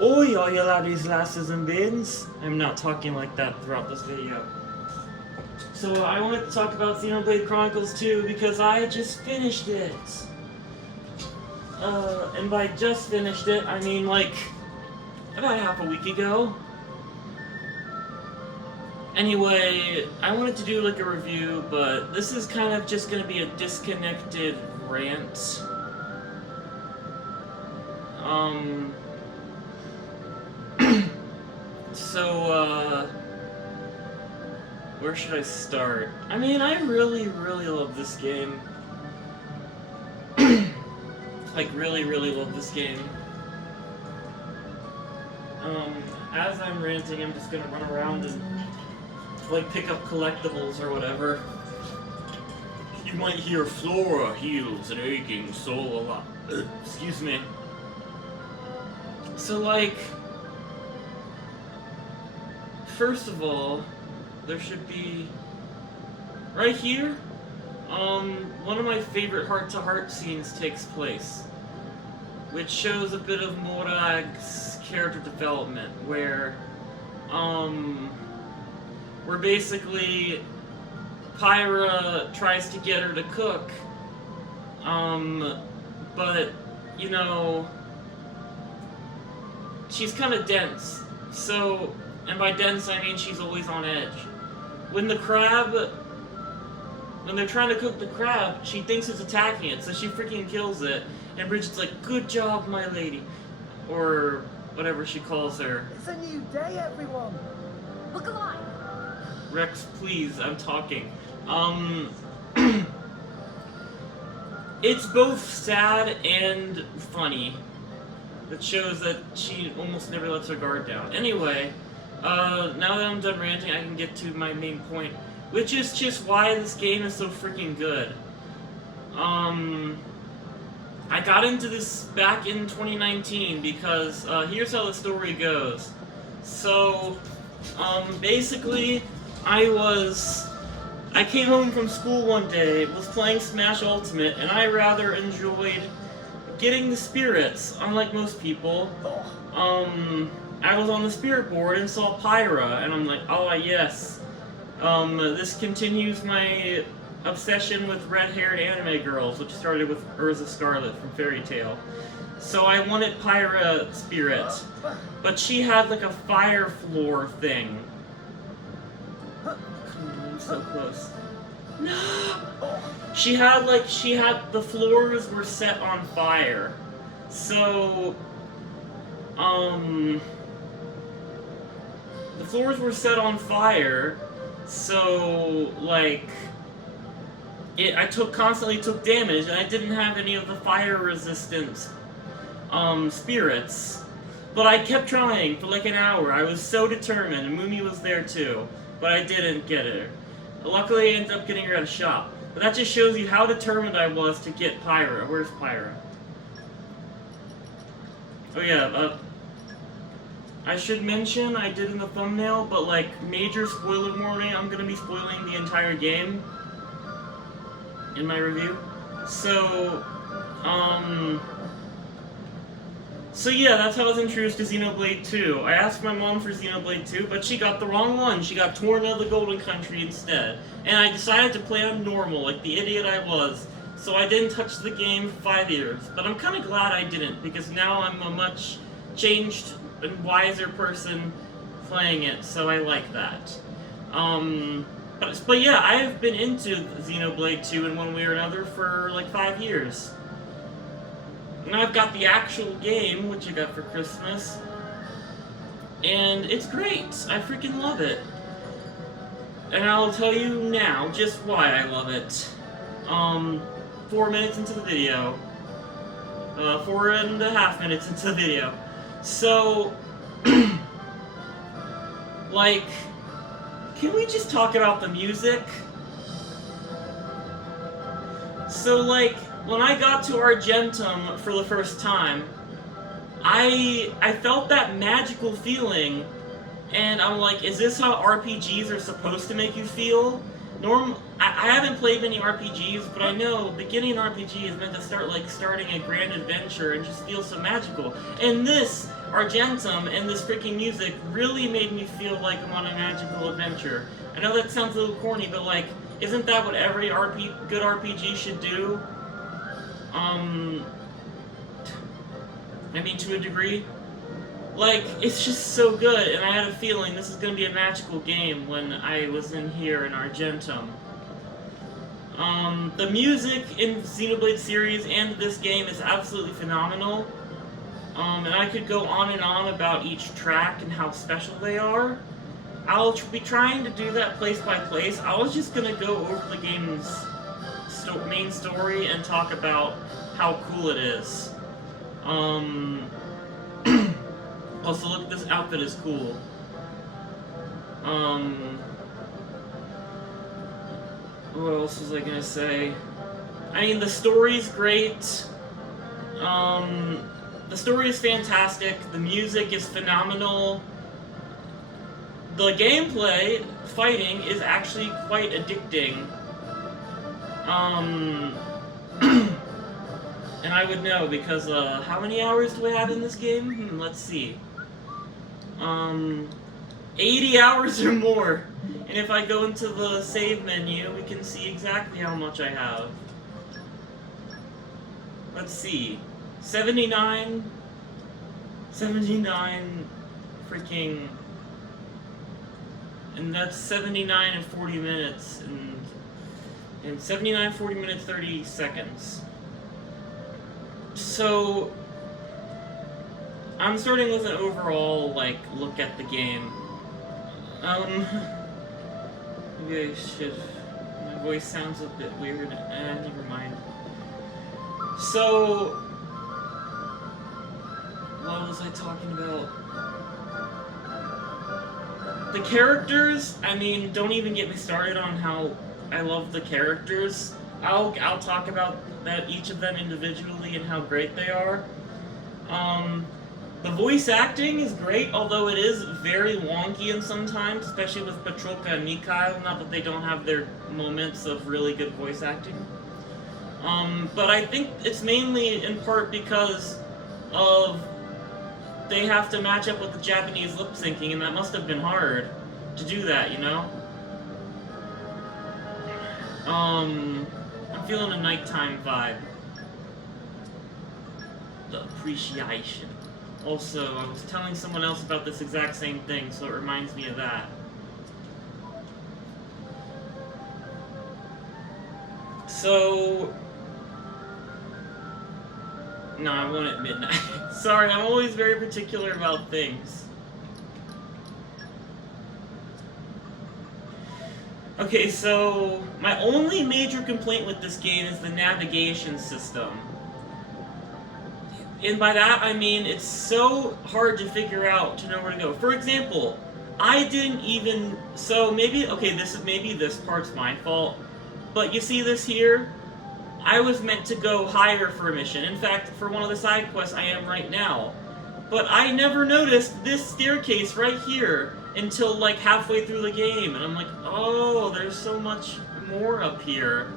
Oi, all you laddies, lasses, and bins. I'm not talking like that throughout this video. So I wanted to talk about Xenoblade Chronicles 2 because I just finished it. And by just finished it, I mean like about half a week ago. Anyway, I wanted to do like a review, but this is kind of just gonna be a disconnected rant. So, where should I start? I mean, I really love this game. Like, really love this game. As I'm ranting, I'm just gonna run around and, like, pick up collectibles or whatever. You might hear Flora heals an aching soul a lot. Excuse me. So, like, first of all, there should be, right here, one of my favorite heart-to-heart scenes takes place, which shows a bit of Morag's character development, where basically Pyra tries to get her to cook, but, you know, she's kind of dense, so, and by dense I mean she's always on edge. When they're trying to cook the crab, she thinks it's attacking it, so she freaking kills it, and Bridget's like, "Good job, my lady," or whatever she calls her. It's a new day, everyone! Look alive! Rex, please, I'm talking. It's both sad and funny. It shows that she almost never lets her guard down. Anyway, now that I'm done ranting, I can get to my main point, which is just why this game is so freaking good. I got into this back in 2019 because, here's how the story goes. So, basically, I came home from school one day, was playing Smash Ultimate, and I rather enjoyed getting the spirits, unlike most people. I was on the spirit board and saw Pyra, and I'm like, oh yes. This continues my obsession with red-haired anime girls, which started with Urza Scarlet from Fairy Tail. So I wanted Pyra spirit, but she had like a fire floor thing. Come on, I'm so close. No! She had the floors were set on fire. So, the floors were set on fire, so, like, I constantly took damage, and I didn't have any of the fire resistance, spirits. But I kept trying for like an hour. I was so determined, and Mumi was there too, but I didn't get her. Luckily, I ended up getting her at a shop. But that just shows you how determined I was to get Pyra. Where's Pyra? Oh yeah, I should mention, I did in the thumbnail, but like, major spoiler warning, I'm gonna be spoiling the entire game in my review. So, so yeah, that's how I was introduced to Xenoblade 2. I asked my mom for Xenoblade 2, but she got the wrong one. She got Torn of the Golden Country instead. And I decided to play on normal, like the idiot I was. So I didn't touch the game for 5 years. But I'm kind of glad I didn't, because now I'm a much changed and wiser person playing it, so I like that. But yeah, I have been into Xenoblade 2 in one way or another for like 5 years. And I've got the actual game, which I got for Christmas, and it's great. I freaking love it. And I'll tell you now just why I love it. 4 minutes into the video. 4.5 minutes into the video. So, like, can we just talk about the music? So, like, when I got to Argentum for the first time, I felt that magical feeling, and I'm like, is this how RPGs are supposed to make you feel? I haven't played many RPGs, but I know beginning an RPG is meant to start like starting a grand adventure and just feel so magical. And this Argentum and this freaking music really made me feel like I'm on a magical adventure. I know that sounds a little corny, but like, isn't that what every good RPG should do? I mean, to a degree. Like, it's just so good, and I had a feeling this is going to be a magical game when I was in here in Argentum. The music in Xenoblade series and this game is absolutely phenomenal. And I could go on and on about each track and how special they are. I'll be trying to do that place by place. I was just going to go over the game's main story and talk about how cool it is. Also, look, this outfit is cool. What else was I gonna say? I mean, the story's great. The story is fantastic. The music is phenomenal. The gameplay, fighting, is actually quite addicting. And I would know because, how many hours do I have in this game? Let's see. 80 hours or more. And if I go into the save menu, we can see exactly how much I have. Let's see. 79 freaking... And that's 79 and 40 minutes. And 79, 40 minutes, 30 seconds. So, I'm starting with an overall, like, look at the game. Maybe I should... My voice sounds a bit weird. Never mind. So... What was I talking about? The characters, I mean, don't even get me started on how I love the characters. I'll talk about that each of them individually and how great they are. The voice acting is great, although it is very wonky and sometimes, especially with Petrolka and Mikhail. Not that they don't have their moments of really good voice acting. But I think it's mainly in part because of they have to match up with the Japanese lip syncing, and that must have been hard to do that, you know? I'm feeling a nighttime vibe. The appreciation. Also, I was telling someone else about this exact same thing, so it reminds me of that. So... No, I won't at midnight. Sorry, I'm always very particular about things. Okay, so my only major complaint with this game is the navigation system. And by that, I mean it's so hard to figure out to know where to go. For example, I didn't even... So maybe... Okay, maybe this part's my fault. But you see this here? I was meant to go higher for a mission. In fact, for one of the side quests I am right now. But I never noticed this staircase right here until like halfway through the game. And I'm like, oh, there's so much more up here.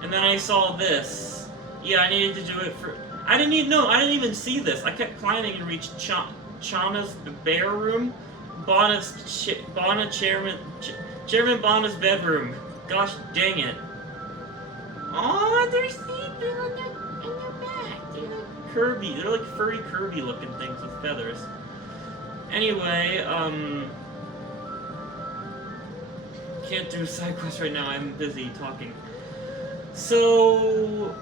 And then I saw this. Yeah, I needed to do it for... I didn't even see this. I kept climbing and reached Chana's bear room. Chairman Bonna's bedroom. Gosh dang it. Oh, they're sleeping on their back. They're like Kirby. They're like furry Kirby looking things with feathers. Anyway, can't do side quests right now. I'm busy talking. So,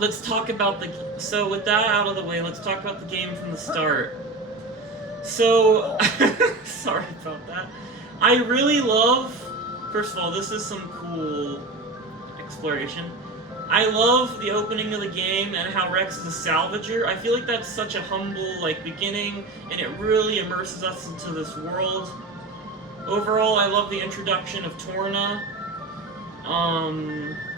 let's talk about the... So, with that out of the way, let's talk about the game from the start. So, sorry about that. I really love... First of all, this is some cool... exploration. I love the opening of the game and how Rex is a salvager. I feel like that's such a humble beginning, and it really immerses us into this world. Overall, I love the introduction of Torna,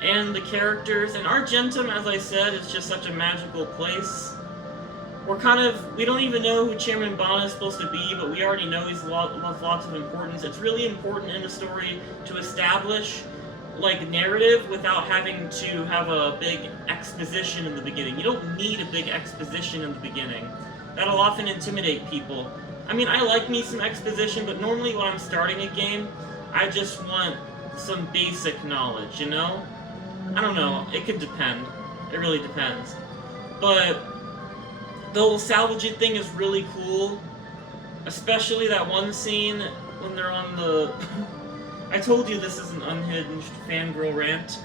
and the characters. And Argentum, as I said, is just such a magical place. We don't even know who Chairman Bonna is supposed to be, but we already know he's lots of importance. It's really important in the story to establish narrative without having to have a big exposition in the beginning. You don't need a big exposition in the beginning. that'll often intimidate people. I mean, I like me some exposition, but normally when I'm starting a game, I just want some basic knowledge, you know? I don't know, it could depend. It really depends. But the whole salvage it thing is really cool. Especially that one scene when they're on the... I told you this is an unhinged fangirl rant.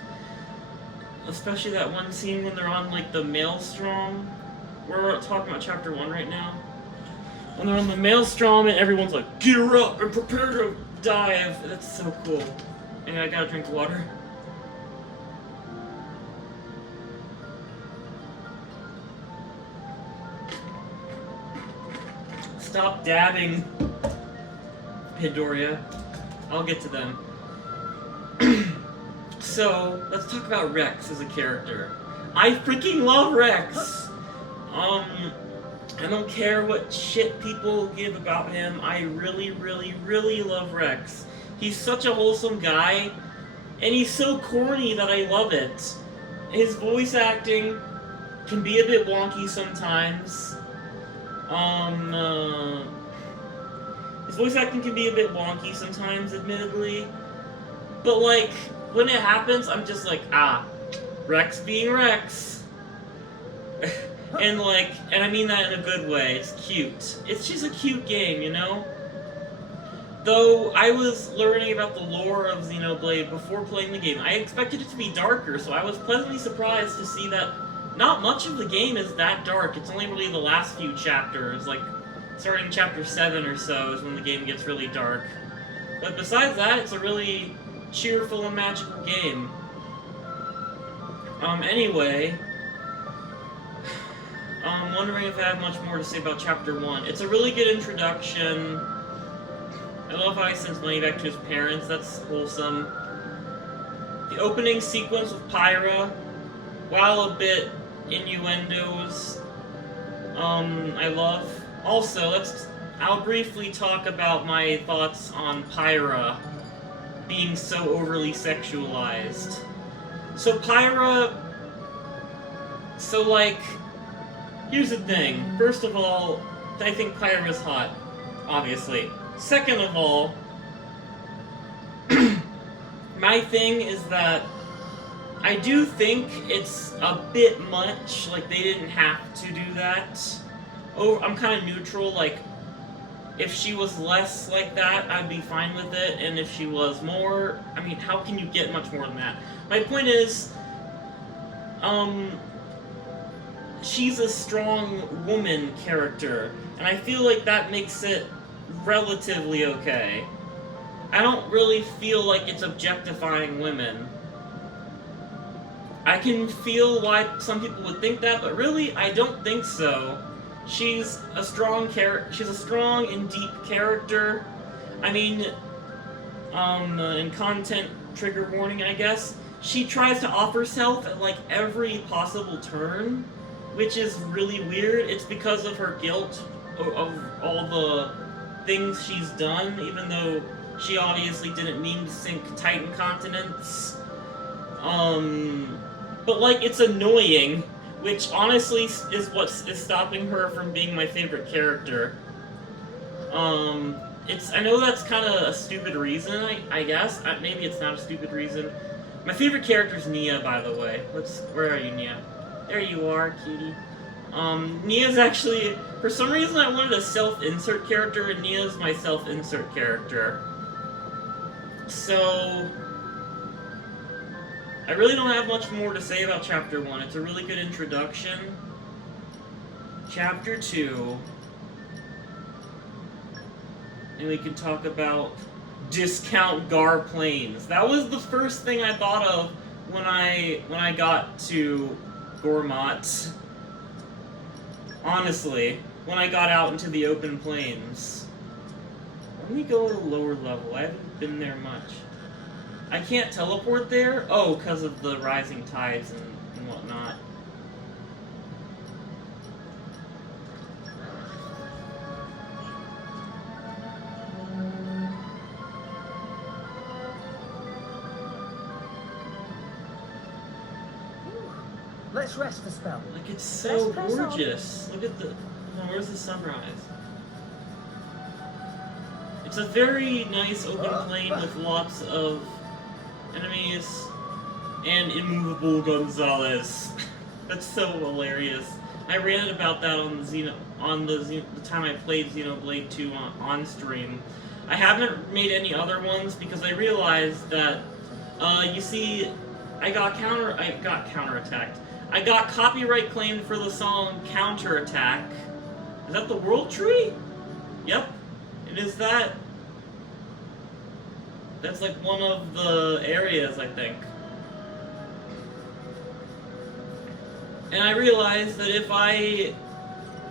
Especially that one scene when they're on, like, the maelstrom. We're talking about chapter 1 right now. When they're on the maelstrom and everyone's like, gear up and prepare to dive. That's so cool. And I gotta drink water. Stop dabbing, Hidoria. I'll get to them. So, let's talk about Rex as a character. I freaking love Rex! I don't care what shit people give about him. I really, really, really love Rex. He's such a wholesome guy, and he's so corny that I love it. His voice acting can be a bit wonky sometimes. His voice acting can be a bit wonky sometimes, admittedly. But, like, when it happens, I'm just like, Rex being Rex. And I mean that in a good way. It's cute. It's just a cute game, you know? Though I was learning about the lore of Xenoblade before playing the game, I expected it to be darker, so I was pleasantly surprised to see that not much of the game is that dark. It's only really the last few chapters, like starting chapter 7 or so is when the game gets really dark. But besides that, it's a really cheerful and magical game. Anyway, I'm wondering if I have much more to say about chapter 1. It's a really good introduction. I love how he sends money back to his parents. That's wholesome. The opening sequence with Pyra, while a bit innuendos, I love. Also, I'll briefly talk about my thoughts on Pyra being so overly sexualized. So Pyra, here's the thing. First of all, I think Pyra's hot, obviously. Second of all, my thing is that I do think it's a bit much, like they didn't have to do that. Oh, I'm kind of neutral, like, if she was less like that, I'd be fine with it, and if she was more, I mean, how can you get much more than that? My point is, she's a strong woman character, and I feel like that makes it relatively okay. I don't really feel like it's objectifying women. I can feel why some people would think that, but really, I don't think so. She's a strong she's a strong and deep character. I mean, in content trigger warning, I guess, she tries to off herself at like every possible turn, which is really weird. It's because of her guilt of all the things she's done, even though she obviously didn't mean to sink Titan continents. But like, it's annoying, which honestly is what is stopping her from being my favorite character. I know that's kind of a stupid reason, I guess. Maybe it's not a stupid reason. My favorite character is Nia, by the way. Where are you, Nia? There you are, cutie. Nia's actually, for some reason I wanted a self-insert character, and Nia's my self-insert character. So, I really don't have much more to say about Chapter 1. It's a really good introduction. Chapter 2. And we can talk about discount Gar planes. That was the first thing I thought of when I got to Gormat. Honestly, when I got out into the open plains. Let me go to the lower level. I haven't been there much. I can't teleport there? Oh, because of the rising tides and whatnot. Let's rest a spell. Like, it's so gorgeous. Look at the... where's the sunrise? It's a very nice open plain with lots of enemies and immovable Gonzalez. That's so hilarious. I ranted about that on the time I played Xenoblade 2 on stream. I haven't made any other ones because I realized that you see, I got counterattacked. I got copyright claimed for the song Counterattack. Is that the World Tree? Yep. It is that. That's like one of the areas, I think. And I realized that if I...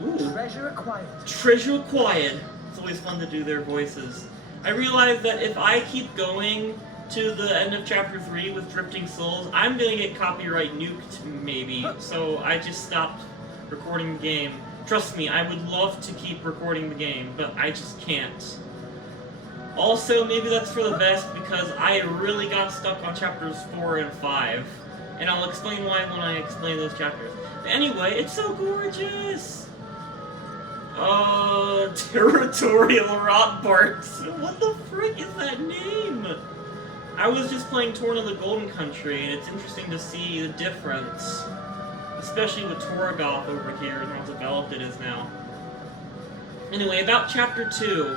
Ooh. Treasure acquired. Treasure acquired. It's always fun to do their voices. I realized that if I keep going to the end of Chapter 3 with Drifting Souls, I'm gonna get copyright nuked, maybe. So I just stopped recording the game. Trust me, I would love to keep recording the game, but I just can't. Also, maybe that's for the best because I really got stuck on Chapters 4 and 5. And I'll explain why when I explain those chapters. But anyway, it's so gorgeous! Territorial Rotbart. What the frick is that name? I was just playing Torn of the Golden Country, and it's interesting to see the difference. Especially with Torgoth over here and how developed it is now. Anyway, about Chapter 2.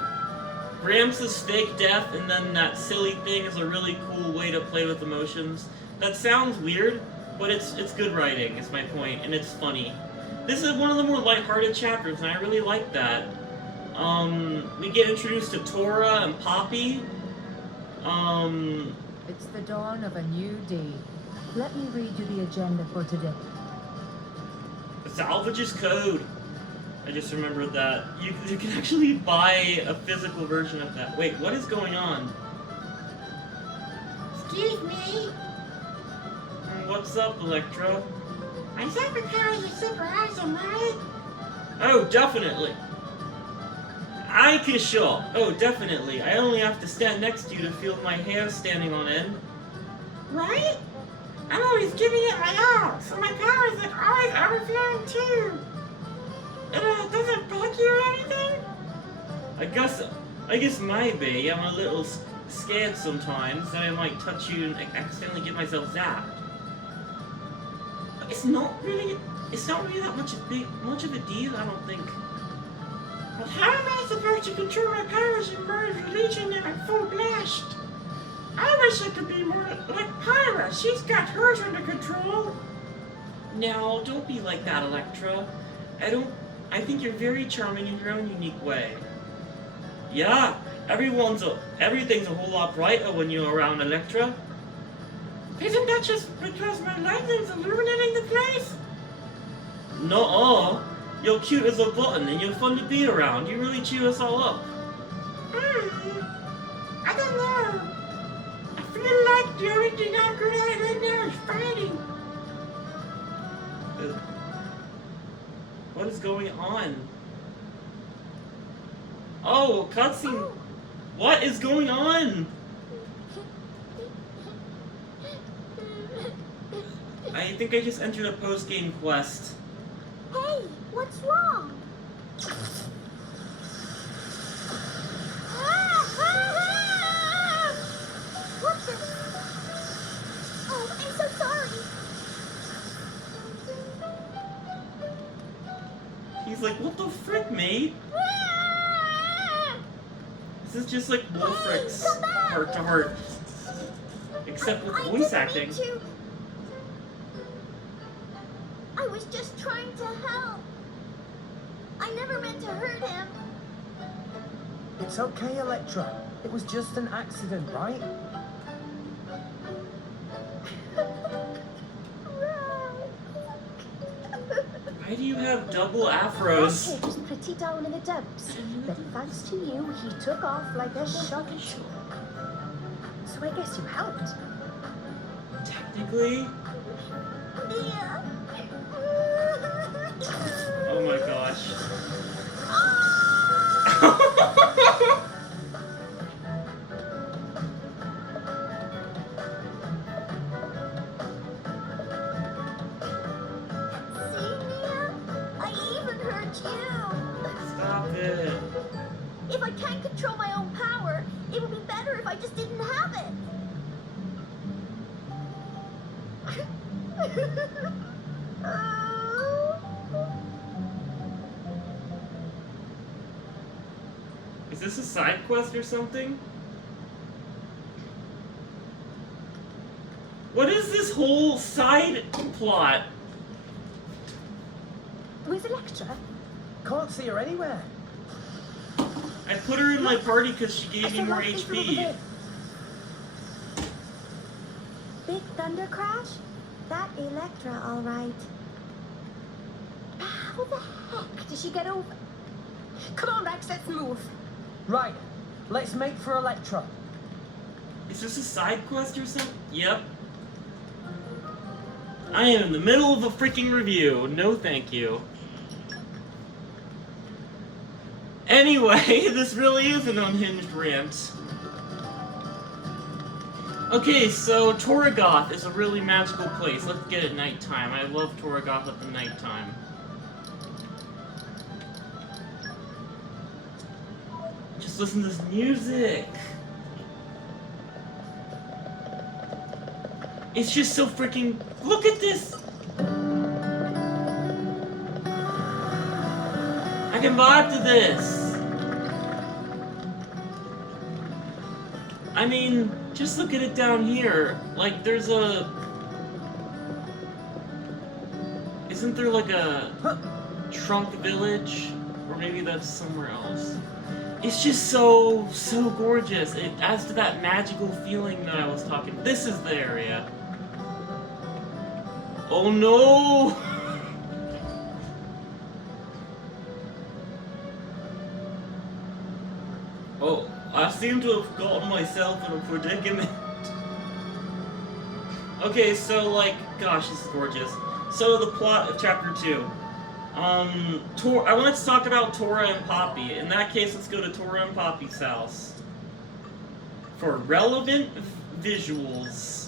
Gramps' fake death and then that silly thing is a really cool way to play with emotions. That sounds weird, but it's good writing, is my point, and it's funny. This is one of the more lighthearted chapters, and I really like that. We get introduced to Tora and Poppy. It's the dawn of a new day. Let me read you the agenda for today. Salvage's Code. I just remembered that. You can actually buy a physical version of that. Wait, what is going on? Excuse me. What's up, Electra? I said because you're super awesome, right? Oh, definitely. I can sure. Oh, definitely. I only have to stand next to you to feel my hair standing on end. Right? I'm always giving it my all, so my powers are always overflowing too. It doesn't bug you or anything? I guess maybe. I'm a little scared sometimes that I might touch you and accidentally get myself zapped. It's not really that much of a deal, I don't think. But how am I supposed to control my powers and merge religion at full blast? I wish I could be more like Pyra. She's got hers under control. No, don't be like that, Electra. I think you're very charming in your own unique way. Yeah, everything's a whole lot brighter when you're around, Electra. Isn't that just because my lightning's illuminating the place? Nuh-uh. You're cute as a button and you're fun to be around. You really cheer us all up. I don't know. I feel like the only thing I'm good at right now is fighting. What is going on? Oh, cutscene. What is going on? I think I just entered a post-game quest. Hey, what's wrong? What the? Oh, I'm so sorry. He's like, what the frick, mate? This is just like Wolfrick's heart to heart. Except with voice acting. I was just trying to help. I never meant to hurt him. It's okay, Electra. It was just an accident, right? Why do you have double afros? That kid was pretty down in the dumps, but thanks to you, he took off like a shot. So I guess you helped. Technically? Yeah. Oh my gosh. See, Mia? I even hurt you. it. If I can't control my own power, it would be better if I just didn't have it. Is this a side quest or something? What is this whole side plot? Where's Electra? Can't see her anywhere. I put her in my party because she gave me more HP. Big thunder crash? That Electra, all right. How the heck did she get over? Come on, Rex, let's move. Right, let's make for Electra. Is this a side quest or something? Yep. I am in the middle of a freaking review. No thank you. Anyway, this really is an unhinged rant. Okay, so Torgoth is a really magical place. Let's get it nighttime. I love Torgoth at the nighttime. Just listen to this music. It's just so freaking... Look at this! I can vibe to this! I mean, just look at it down here. Like, there's a... Isn't there like a trunk village? Or maybe that's somewhere else. It's just so gorgeous. It adds to that magical feeling that I was talking. This is the area. Oh no! Oh, I seem to have gotten myself in a predicament. Okay, so like, gosh, this is gorgeous. So the plot of chapter 2. I wanted to talk about Tora and Poppy. In that case, let's go to Tora and Poppy's house. For relevant visuals.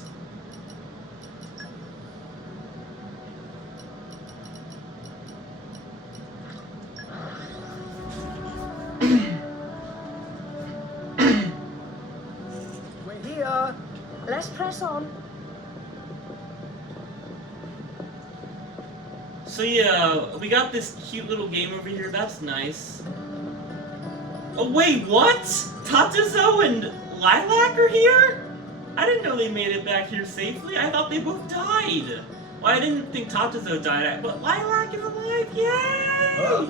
We're here. Let's press on. So yeah, we got this cute little game over here, that's nice. Oh wait, what? Tatazo and Lilac are here? I didn't know they made it back here safely. I thought they both died. Well, I didn't think Tatazo died, but Lilac is alive, yay!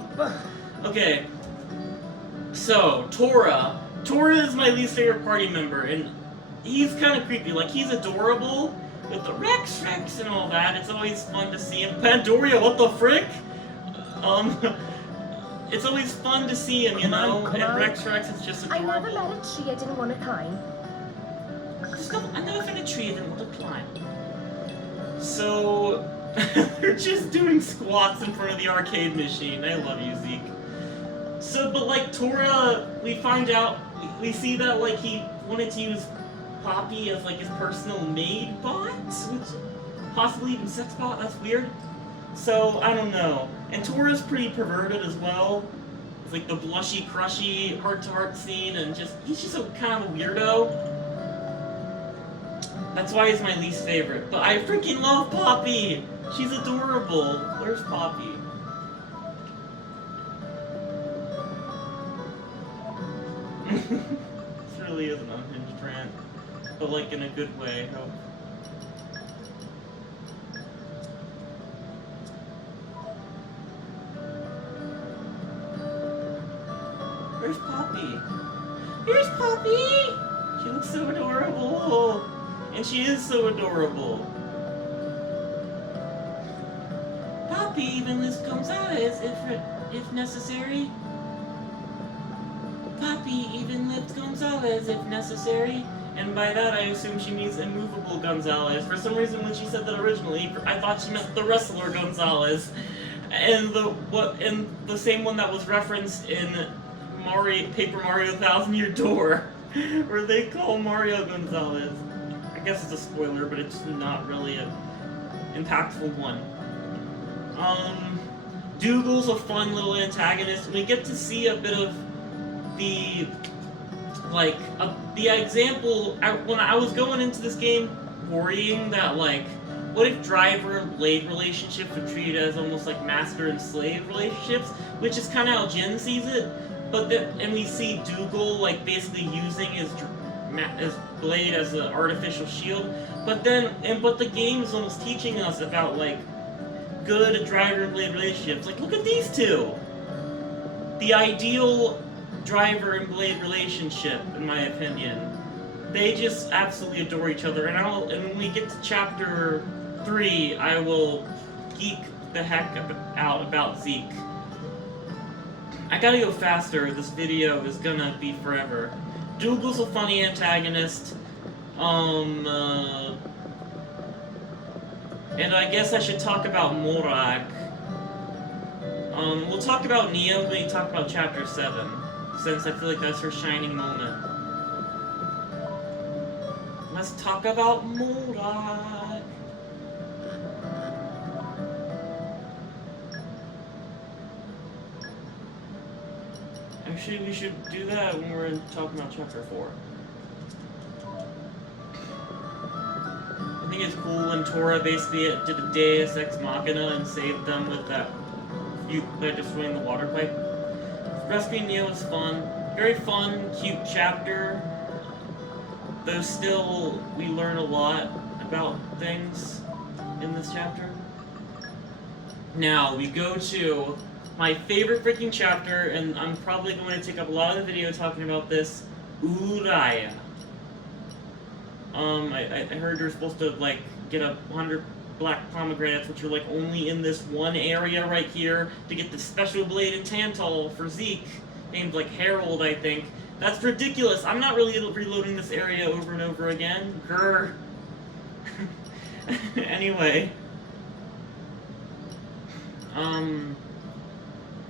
Okay, so Tora. Tora is my least favorite party member, and he's kind of creepy. Like, he's adorable. With the Rex and all that, it's always fun to see him. Pandoria, what the frick? It's always fun to see him, you know? And Rex is just adorable. I never met a tree I didn't want to climb. I never found a tree I didn't want to climb. So, they're just doing squats in front of the arcade machine. I love you, Zeke. So, but like, Tora, we find out, we see that, like, he wanted to use Poppy as like his personal maid bot, which possibly even sex bot. That's weird. So I don't know. And Tora's pretty perverted as well. It's like the blushy, crushy, heart-to-heart scene, and he's just a kind of a weirdo. That's why he's my least favorite. But I freaking love Poppy. She's adorable. Where's Poppy? This really is an unhinged rant. But like in a good way, I hope. Where's Poppy? Here's Poppy! She looks so adorable! And she is so adorable. Poppy even lives Gonzalez if necessary. Poppy even lives Gonzalez if necessary. And by that, I assume she means immovable Gonzalez. For some reason, when she said that originally, I thought she meant the wrestler Gonzalez, and the same one that was referenced in Paper Mario Thousand Year Door, where they call Mario Gonzalez. I guess it's a spoiler, but it's not really an impactful one. Dougal's a fun little antagonist. We get to see a bit of the, like, the example. When I was going into this game worrying that, like, what if driver and blade relationships were treated as almost like master and slave relationships, which is kind of how Jin sees it. But and we see Dougal like basically using his blade as an artificial shield. But the game is almost teaching us about like good driver and blade relationships. Like, look at these two. The ideal driver and blade relationship, in my opinion. They just absolutely adore each other. And when we get to chapter 3, I will geek the heck out about Zeke. I gotta go faster. This video is gonna be forever. Dougal's a funny antagonist. And I guess I should talk about Morag. We'll talk about Nia when we talk about Chapter 7, since I feel like that's her shining moment. Let's talk about Morag. Actually, we should do that when we're talking about Chapter 4. I think it's cool when Tora basically did a Deus Ex Machina and saved them with that by destroying the water pipe. Rescuing Neo was fun. Very fun, cute chapter. Though still, we learn a lot about things in this chapter. Now, we go to my favorite freaking chapter, and I'm probably going to take up a lot of the video talking about this, Uraya. I heard you're supposed to, like, get 100 black pomegranates, which are, like, only in this one area right here, to get the special blade and Tantal for Zeke, named, like, Harold, I think. That's ridiculous! I'm not really reloading this area over and over again. Grr. Anyway.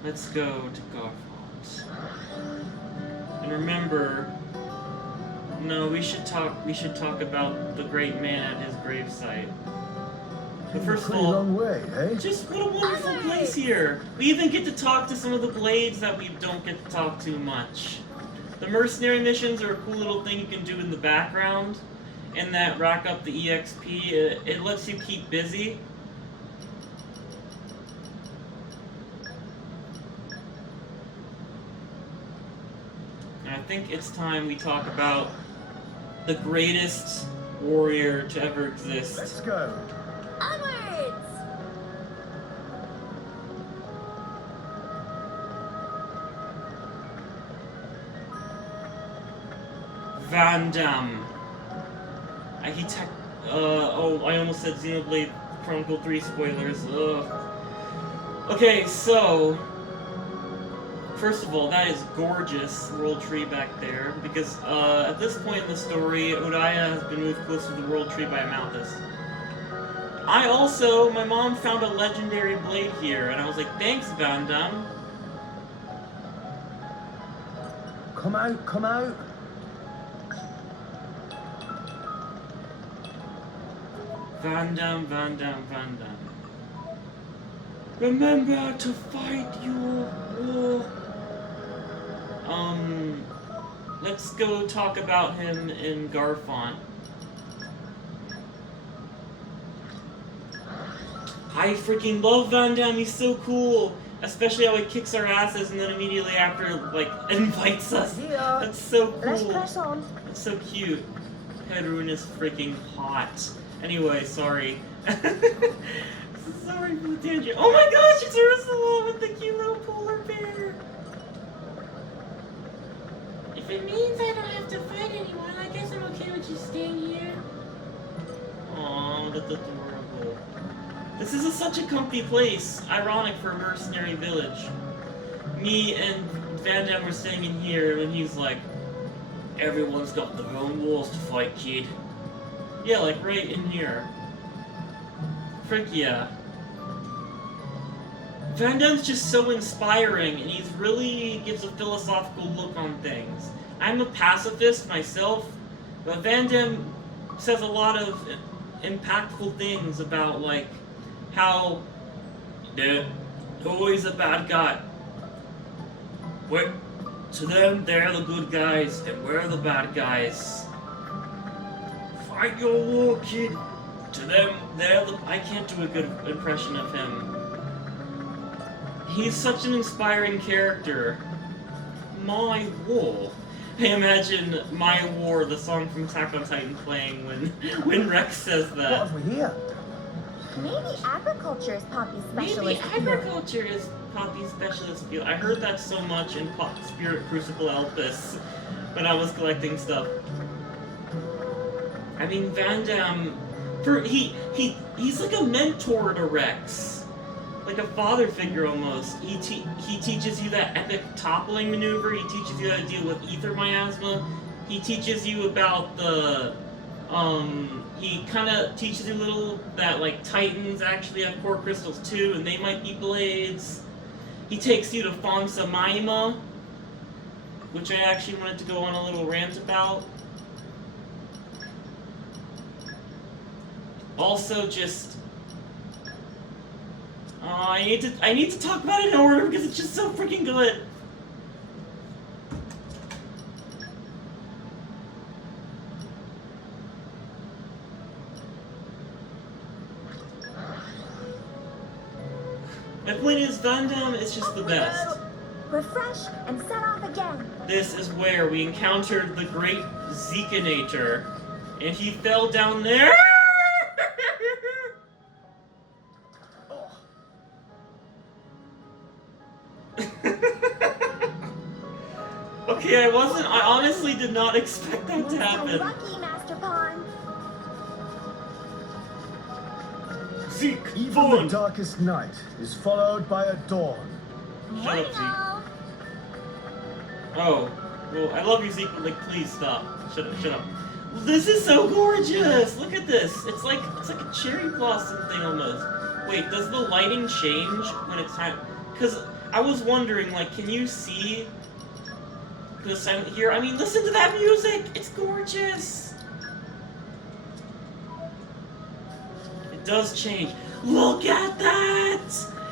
Let's go to Garfont. And remember... No, we should talk about the great man at his gravesite. But first of all, long way, eh? just what a wonderful place here. We even get to talk to some of the blades that we don't get to talk to much. The mercenary missions are a cool little thing you can do in the background, and that rack up the EXP. It lets you keep busy. And I think it's time we talk about the greatest warrior to ever exist. Let's go. Onwards! Van Damme. I almost said Xenoblade Chronicle 3 spoilers. Okay, so... First of all, that is gorgeous World Tree back there, because at this point in the story, Uraya has been moved closer to the World Tree by Amalthus. My mom found a legendary blade here, and I was like, thanks, Van Damme. Come out, come out. Van Damme, Van Damme, Van Damme. Remember to fight your war. Let's go talk about him in Garfont. I freaking love Van Damme, he's so cool! Especially how he kicks our asses and then immediately after, like, invites us. Yeah. That's so cool. Let's press on. That's so cute. Headroon is freaking hot. Anyway, sorry. Sorry for the tangent. Oh my gosh, it's Ursula with the cute little polar bear! If it means I don't have to fight anyone, I guess I'm okay with just staying here. Aww, that's adorable. This is such a comfy place. Ironic for a mercenary village. Me and Van Damme were staying in here, and he's like, everyone's got their own wars to fight, kid. Yeah, like right in here. Frick yeah. Van Damme's just so inspiring, and he's really gives a philosophical look on things. I'm a pacifist myself, but Van Damme says a lot of impactful things about, like, how Always a bad guy. To them, they're the good guys, and we're the bad guys. Fight your war, kid. To them, they're the... I can't do a good impression of him. He's such an inspiring character. My war. I imagine My War, the song from Attack on Titan, playing when Rex says What that. have we here? Maybe agriculture is Poppy's specialist. Maybe agriculture is Poppy's specialist field. I heard that so much in Spirit Crucible Elpis when I was collecting stuff. I mean, Van Damme, he's like a mentor to Rex, like a father figure almost. He teaches you that epic toppling maneuver. He teaches you how to deal with ether miasma. He teaches you about the he kind of teaches you a little that like Titans actually have core crystals too, and they might be blades. He takes you to Fonsa Maima, which I actually wanted to go on a little rant about. Also, just I need to talk about it in order because it's just so freaking good. My point is, Van Damme is just the best. Refresh and set off again. This is where we encountered the great Zekinator, and he fell down there. Okay, I honestly did not expect that to happen. Lucky, Master Pawn. Zeke, Even Vaughn. the darkest night is followed by a dawn. Shut up, Zeke. Oh, well, I love you, Zeke, but like, please stop. Shut up. This is so gorgeous. Look at this. It's like a cherry blossom thing almost. Wait, does the lighting change when it's time? Because I was wondering, like, can you see the sound here? I mean, listen to that music. It's gorgeous. It does change. Look at that.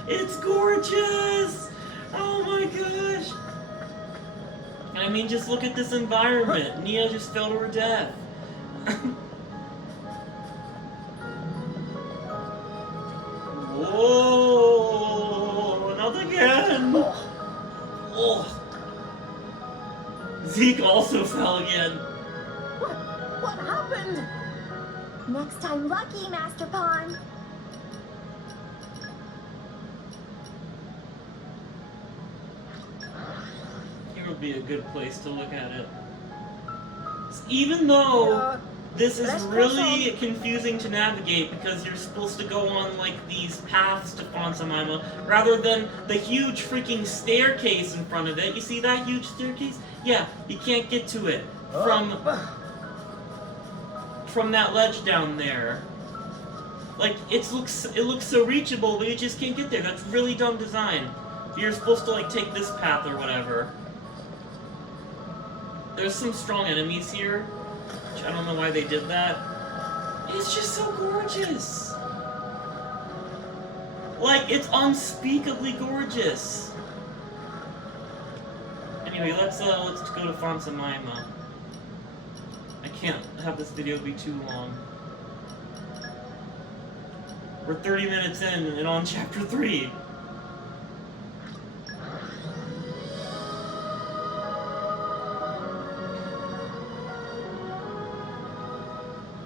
It's gorgeous. Oh my gosh. And I mean, just look at this environment. Nia just fell to her death. Whoa! Not again! Oh. Zeke also fell again. What happened? Next time, lucky, Master Pawn. Here would be a good place to look at it. Even though this is really confusing to navigate because you're supposed to go on like these paths to Fonsa Maima rather than the huge freaking staircase in front of it. You see that huge staircase? Yeah, you can't get to it from that ledge down there. Like it looks so reachable, but you just can't get there. That's really dumb design. You're supposed to like take this path or whatever. There's some strong enemies here. I don't know why they did that. It's just so gorgeous. Like, it's unspeakably gorgeous. Anyway, let's go to Fonsa Maima. I can't have this video be too long. We're 30 minutes in and on chapter 3.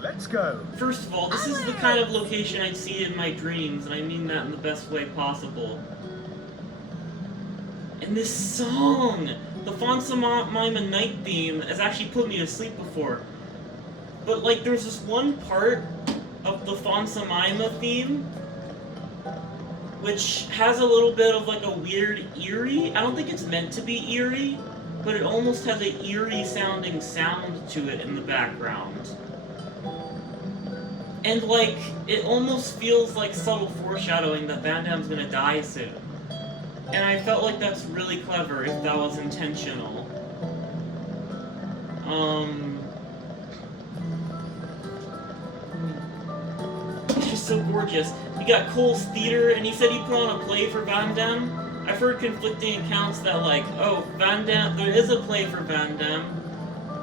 Let's go. First of all, this is the kind of location I'd see in my dreams, and I mean that in the best way possible. And this song, the Fonsa Maima night theme, has actually put me to sleep before. But like, there's this one part of the Fonsa Maima theme which has a little bit of like a weird eerie. I don't think it's meant to be eerie, but it almost has an eerie sounding sound to it in the background. And like, it almost feels like subtle foreshadowing that Van Damme's gonna die soon. And I felt like that's really clever if that was intentional. It's just so gorgeous. We got Cole's Theater, and he said he put on a play for Van Damme. I've heard conflicting accounts that, like, oh, Van Damme, there is a play for Van Damme.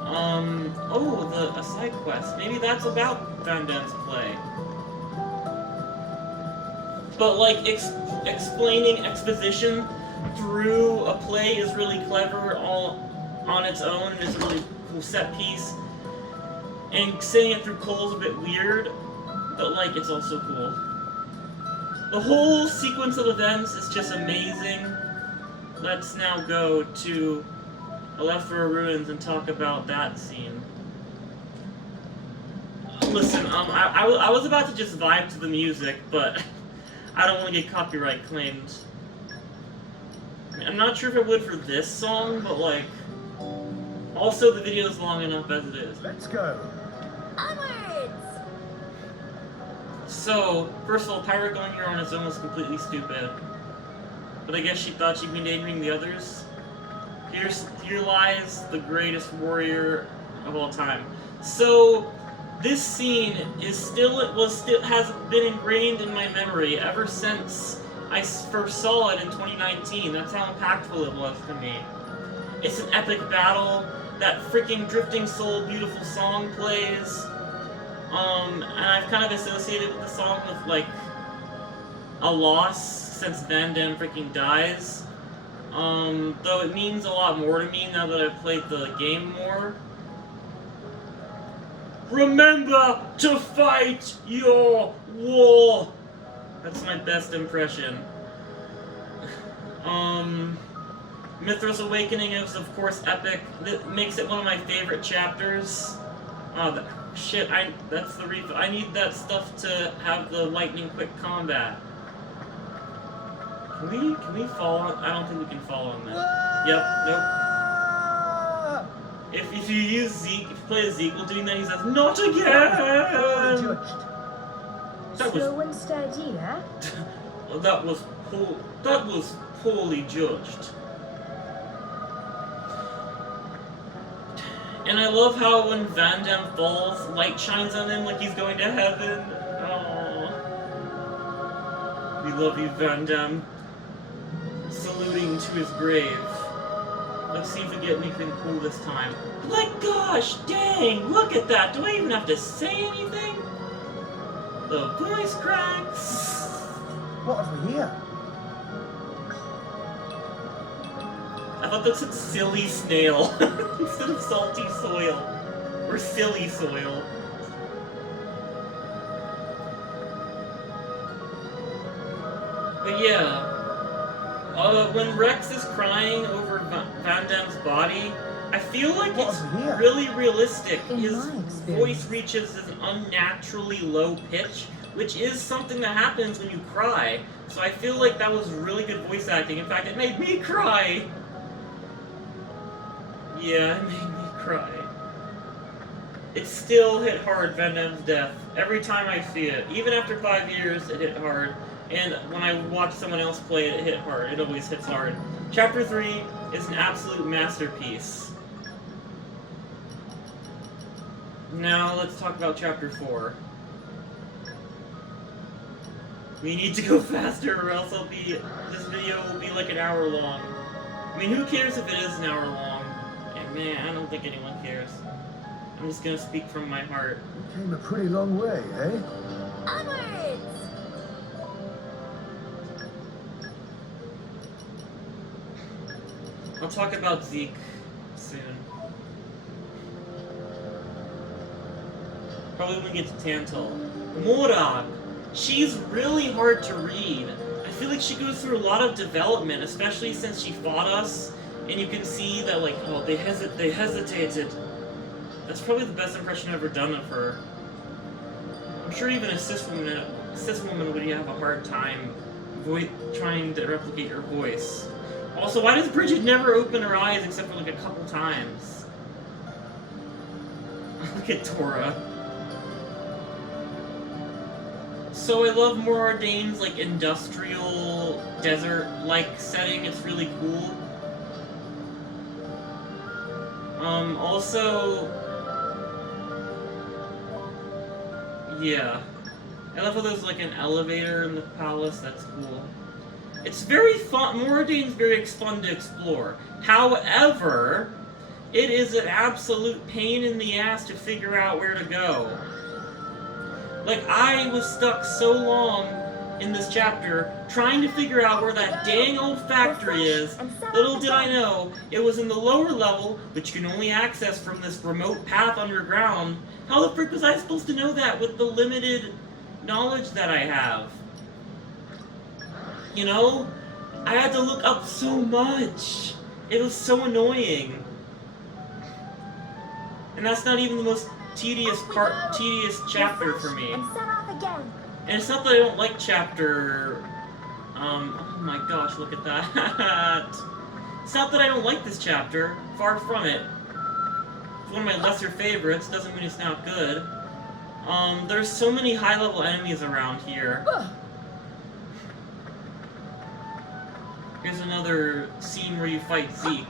A side quest. Maybe that's about Van Damme's play. But, like, explaining exposition through a play is really clever all on its own, and it's a really cool set piece. And saying it through Cole's a bit weird, but, like, it's also cool. The whole sequence of events is just amazing. Let's now go to Alephra Ruins and talk about that scene. Listen, I was about to just vibe to the music, but I don't want to get copyright claimed. I'm not sure if I would for this song, but, like, also the video is long enough as it is. Let's go. Onwards! So, first of all, Pirate going here on its own was completely stupid. But I guess she thought she'd be endangering the others. Here lies the greatest warrior of all time. So, this scene has been ingrained in my memory ever since I first saw it in 2019. That's how impactful it was to me. It's an epic battle. That freaking Drifting Soul beautiful song plays. And I've kind of associated with the song with, like, a loss since Van Damme freaking dies. Though it means a lot more to me now that I've played the game more. Remember to fight your war! That's my best impression. Mithra's Awakening is, of course, epic. That makes it one of my favorite chapters. That's the reason. I need that stuff to have the lightning quick combat. Can we fall on? I don't think we can fall on that. Yep, nope. If you use Zeke, if you play as Zeke, doing that, he says, "Not again!" Slow and steady, eh? That was poorly judged. And I love how when Van Damme falls, light shines on him like he's going to heaven. Aww. We love you, Van Damme. Saluting to his grave. Let's see if we get anything cool this time. Like, gosh, dang, look at that. Do I even have to say anything? The voice cracks. What have we here? I thought that said silly snail instead of salty soil. Or silly soil. But yeah, when Rex is crying over Van Damme's body, I feel like it's really realistic. His voice reaches an unnaturally low pitch, which is something that happens when you cry. So I feel like that was really good voice acting. In fact, it made me cry. Yeah, it made me cry. It still hit hard, Van Damme's death. Every time I see it. Even after 5 years, it hit hard. And when I watch someone else play it, it hit hard. It always hits hard. Chapter 3 is an absolute masterpiece. Now, let's talk about Chapter 4. We need to go faster or else this video will be like an hour long. I mean, who cares if it is an hour long? And man, I don't think anyone cares. I'm just gonna speak from my heart. We came a pretty long way, eh? Onwards! I'll talk about Zeke soon. Probably when we get to Tantal. Morag! She's really hard to read. I feel like she goes through a lot of development, especially since she fought us, and you can see that, like, oh, they hesitated. That's probably the best impression I've ever done of her. I'm sure even a cis woman would have a hard time trying to replicate her voice. Also, why does Bridget never open her eyes except for like a couple times? Look at Tora. So I love Morardaine's like industrial desert-like setting. It's really cool. Also, yeah. I love how there's like an elevator in the palace. That's cool. It's very fun. Moradane's very fun to explore. However, it is an absolute pain in the ass to figure out where to go. Like, I was stuck so long in this chapter trying to figure out where that dang old factory is. Little did I know, it was in the lower level, which you can only access from this remote path underground. How the frick was I supposed to know that with the limited knowledge that I have? You know? I had to look up so much. It was so annoying. And that's not even the most tedious chapter for me. And set off again. And it's not that I don't like chapter... oh my gosh, look at that. It's not that I don't like this chapter. Far from it. It's one of my lesser favorites. Doesn't mean it's not good. There's so many high-level enemies around here. Here's another scene where you fight Zeke.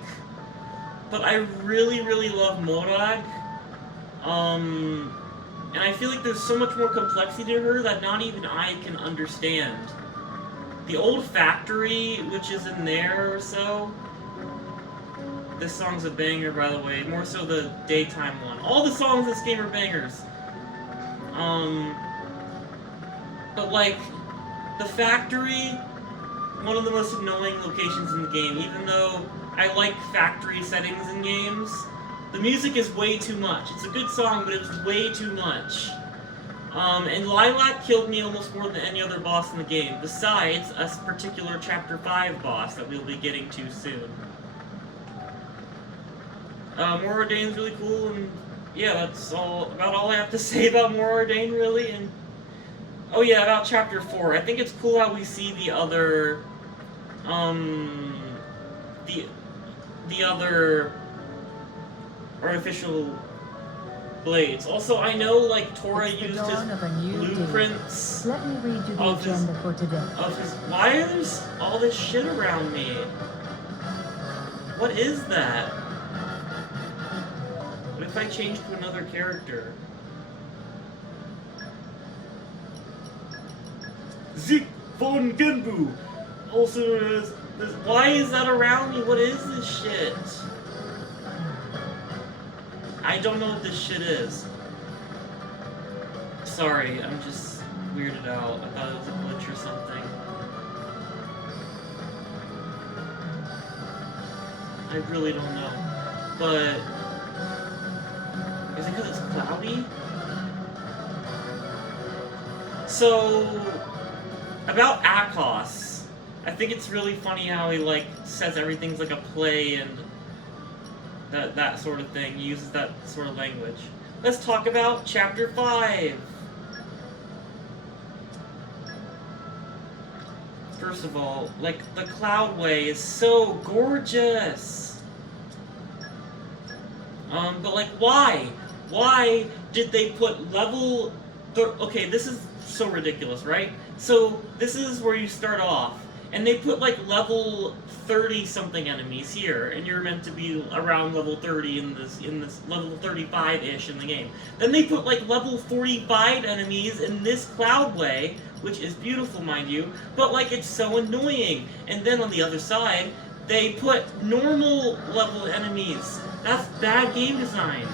But I really, really love Morag. And I feel like there's so much more complexity to her that not even I can understand. The old factory, which is in there or so. This song's a banger, by the way. More so the daytime one. All the songs in this game are bangers. But like, the factory, one of the most annoying locations in the game, even though I like factory settings in games. The music is way too much. It's a good song, but it's way too much. And Lilac killed me almost more than any other boss in the game, besides a particular Chapter 5 boss that we'll be getting to soon. Moradane's really cool, and yeah, that's about all I have to say about Moradane, really. And oh yeah, about Chapter 4. I think it's cool how we see the other, the other artificial blades. Also, I know, like, Tora It's the used dawn of a his new day. blueprints Let me read you the of his- agenda for today. of his... Why is all this shit around me? What is that? What if I change to another character? Zeke von Genbu! Also known as... Why is that around me? What is this shit? I don't know what this shit is. Sorry, I'm just weirded out. I thought it was a glitch or something. I really don't know. But... is it because it's cloudy? So... about Akos. I think it's really funny how he, like, says everything's like a play and... that sort of thing. He uses that sort of language. Let's talk about Chapter 5! First of all, like, the Cloudway is so gorgeous! But like, why? Why did they put level... Okay, this is so ridiculous, right? So, this is where you start off. And they put, like, level 30-something enemies here, and you're meant to be around level 30 in this level 35-ish in the game. Then they put, like, level 45 enemies in this Cloudway, which is beautiful, mind you, but, like, it's so annoying. And then on the other side, they put normal level enemies. That's bad game design.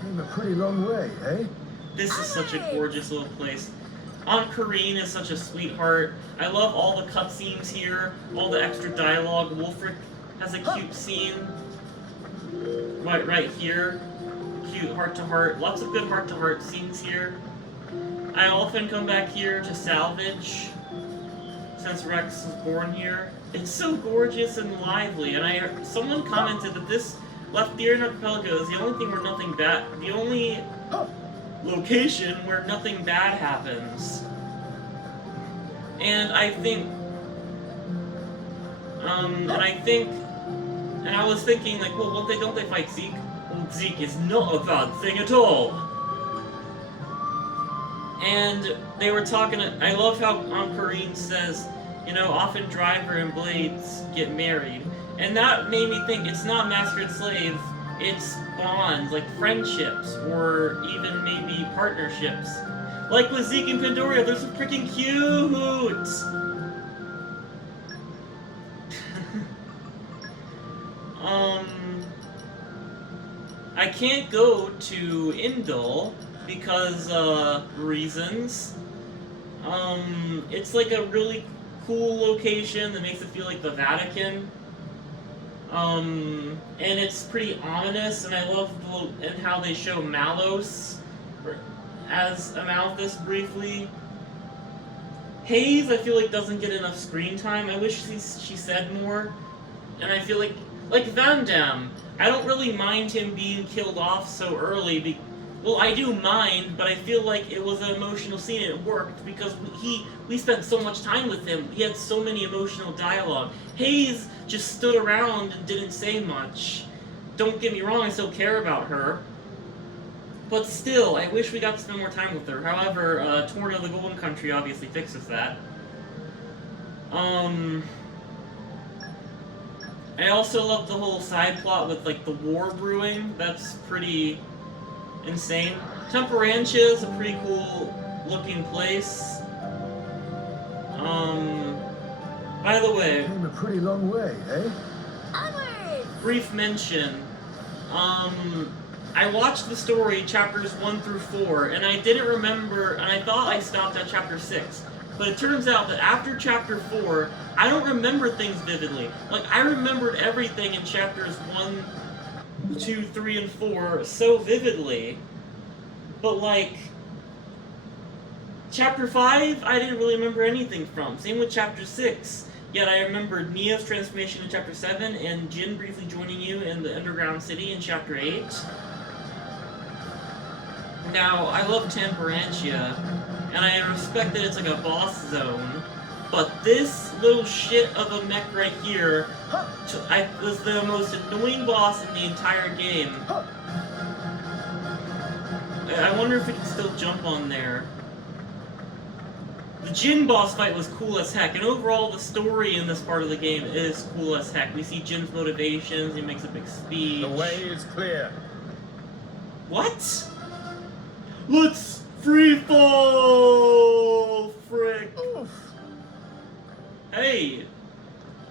Came a pretty long way, eh? This is such a gorgeous little place. Aunt Karine is such a sweetheart. I love all the cutscenes here, all the extra dialogue. Wolfric has a cute scene right here. Cute heart-to-heart. Lots of good heart-to-heart scenes here. I often come back here to salvage, since Rex was born here. It's so gorgeous and lively, and someone commented that this Leftier Archipelago is the only thing where nothing bad, the only location where nothing bad happens. And I think, and I was thinking, like, well, don't they fight Zeke? Well, Zeke is not a bad thing at all. And they were talking, I love how Karine says, you know, often Driver and Blades get married. And that made me think it's not master and slave, It's bonds, like friendships, or even maybe partnerships. Like with Zeke and Pandora, they're so freaking cute! I can't go to Indul because, reasons. It's like a really cool location that makes it feel like the Vatican. And it's pretty ominous, and I love and how they show Malos as Amalthus briefly. Hayes, I feel like, doesn't get enough screen time. I wish she said more. And I feel like Van Damme, I don't really mind him being killed off so early. Well, I do mind, but I feel like it was an emotional scene and it worked because we spent so much time with him. He had so many emotional dialogue. Hayes just stood around and didn't say much. Don't get me wrong, I still care about her. But still, I wish we got to spend more time with her. However, Torn of the Golden Country obviously fixes that. I also love the whole side plot with, like, the war brewing. That's pretty insane. Temperantia is a pretty cool looking place. By the way... Came a pretty long way, eh? Onward! Brief mention. I watched the story, chapters 1 through 4, and I didn't remember, and I thought I stopped at chapter 6. But it turns out that after chapter 4, I don't remember things vividly. Like, I remembered everything in chapters 1, 2, 3, and 4 so vividly. But, like, chapter 5, I didn't really remember anything from. Same with chapter 6. Yet I remembered Nia's transformation in chapter 7, and Jin briefly joining you in the underground city in chapter 8. Now, I love Temperantia, and I respect that it's like a boss zone, but this little shit of a mech right here was the most annoying boss in the entire game. I wonder if we can still jump on there. The Jin boss fight was cool as heck, and overall the story in this part of the game is cool as heck. We see Jin's motivations, he makes a big speech. The way is clear. What? Let's free fall! Frick! Oof. Hey!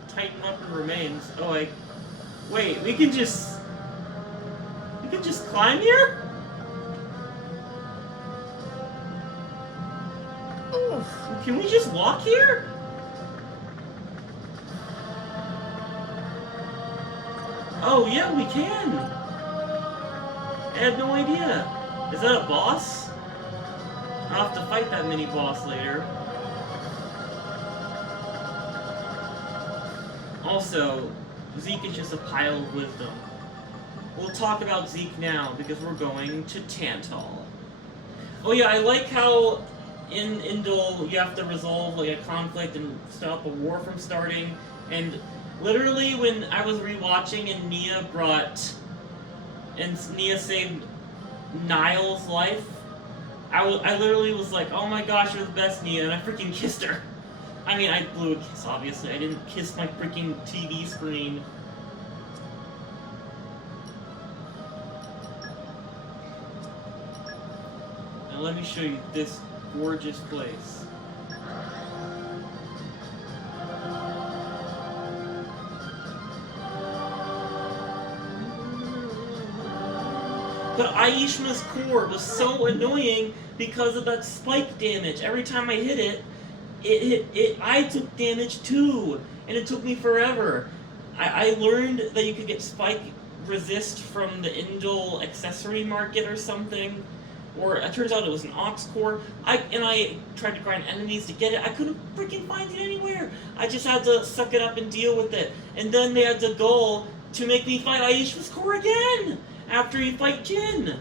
Titan weapon remains. Oh, wait, we can just climb here? Oof. Can we just walk here? Oh, yeah, we can! I had no idea. Is that a boss? I'll have to fight that mini boss later. Also, Zeke is just a pile of wisdom. We'll talk about Zeke now, because we're going to Tantal. Oh yeah, I like how in Indul you have to resolve like a conflict and stop a war from starting, and literally when I was rewatching and Nia saved Niall's life, I literally was like, oh my gosh, you're the best, Nia, and I freaking kissed her. I mean, I blew a kiss, obviously. I didn't kiss my freaking TV screen. Now let me show you this gorgeous place. But Aishma's core was so annoying because of that spike damage. Every time I hit it, I took damage too, and it took me forever. I learned that you could get spike resist from the Indul accessory market or something, or it turns out it was an Ox core. I tried to grind enemies to get it. I couldn't freaking find it anywhere. I just had to suck it up and deal with it. And then they had the goal to make me fight Aishma's core again after you fight Jin.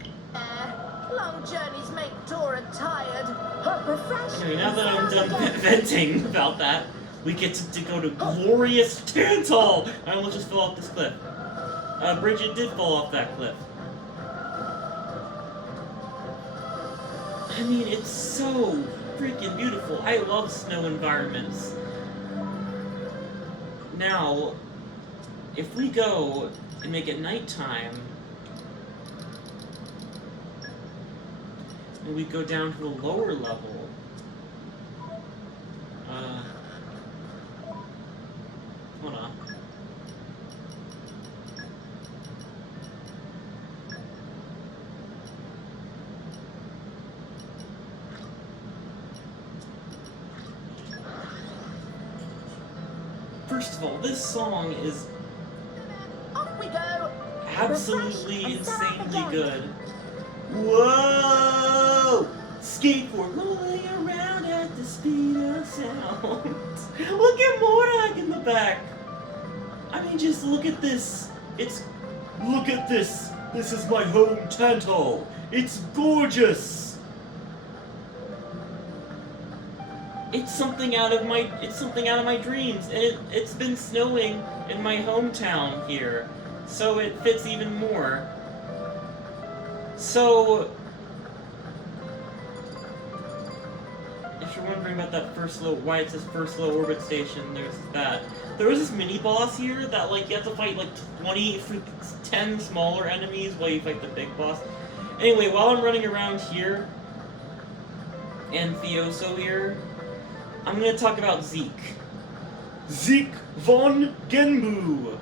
Long journeys make Dora tired. Okay, now that I'm done venting about that, we get to go to glorious Tantal! I almost just fell off this cliff. Bridget did fall off that cliff. I mean, it's so freaking beautiful. I love snow environments. Now, if we go and make it nighttime, And we go down to the lower level. Hold on. First of all, this song is Off we go. absolutely Refresh and start insanely again. good. Whoa! Skateboard rolling around at the speed of sound. Look at Morag in the back. I mean, just look at this. Look at this. This is my home Tantal. It's gorgeous. It's something out of my dreams, and it's been snowing in my hometown here, so it fits even more. So, if you're wondering about that why it says first low orbit station, there's that. There was this mini boss here that like you have to fight like 10 smaller enemies while you fight the big boss. Anyway, while I'm running around here and Theoso here, I'm gonna talk about Zeke. Zeke von Genbu.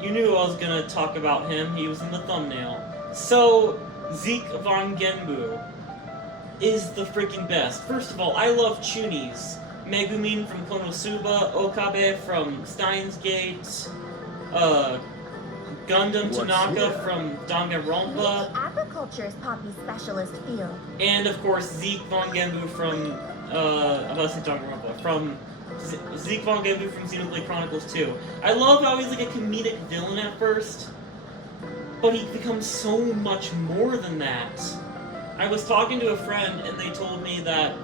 You knew I was gonna talk about him. He was in the thumbnail. So, Zeke von Genbu is the freaking best. First of all, I love Chunies. Megumin from Konosuba, Okabe from Steins Gate, Gundam What's Tanaka here? from Danganronpa, Agriculture is Poppy's specialist field. and of course Zeke von Genbu from, I'm about to say Danganronpa, from Zeke von Genbu from Xenoblade Chronicles 2. I love how he's like a comedic villain at first, but he becomes so much more than that. I was talking to a friend and they told me that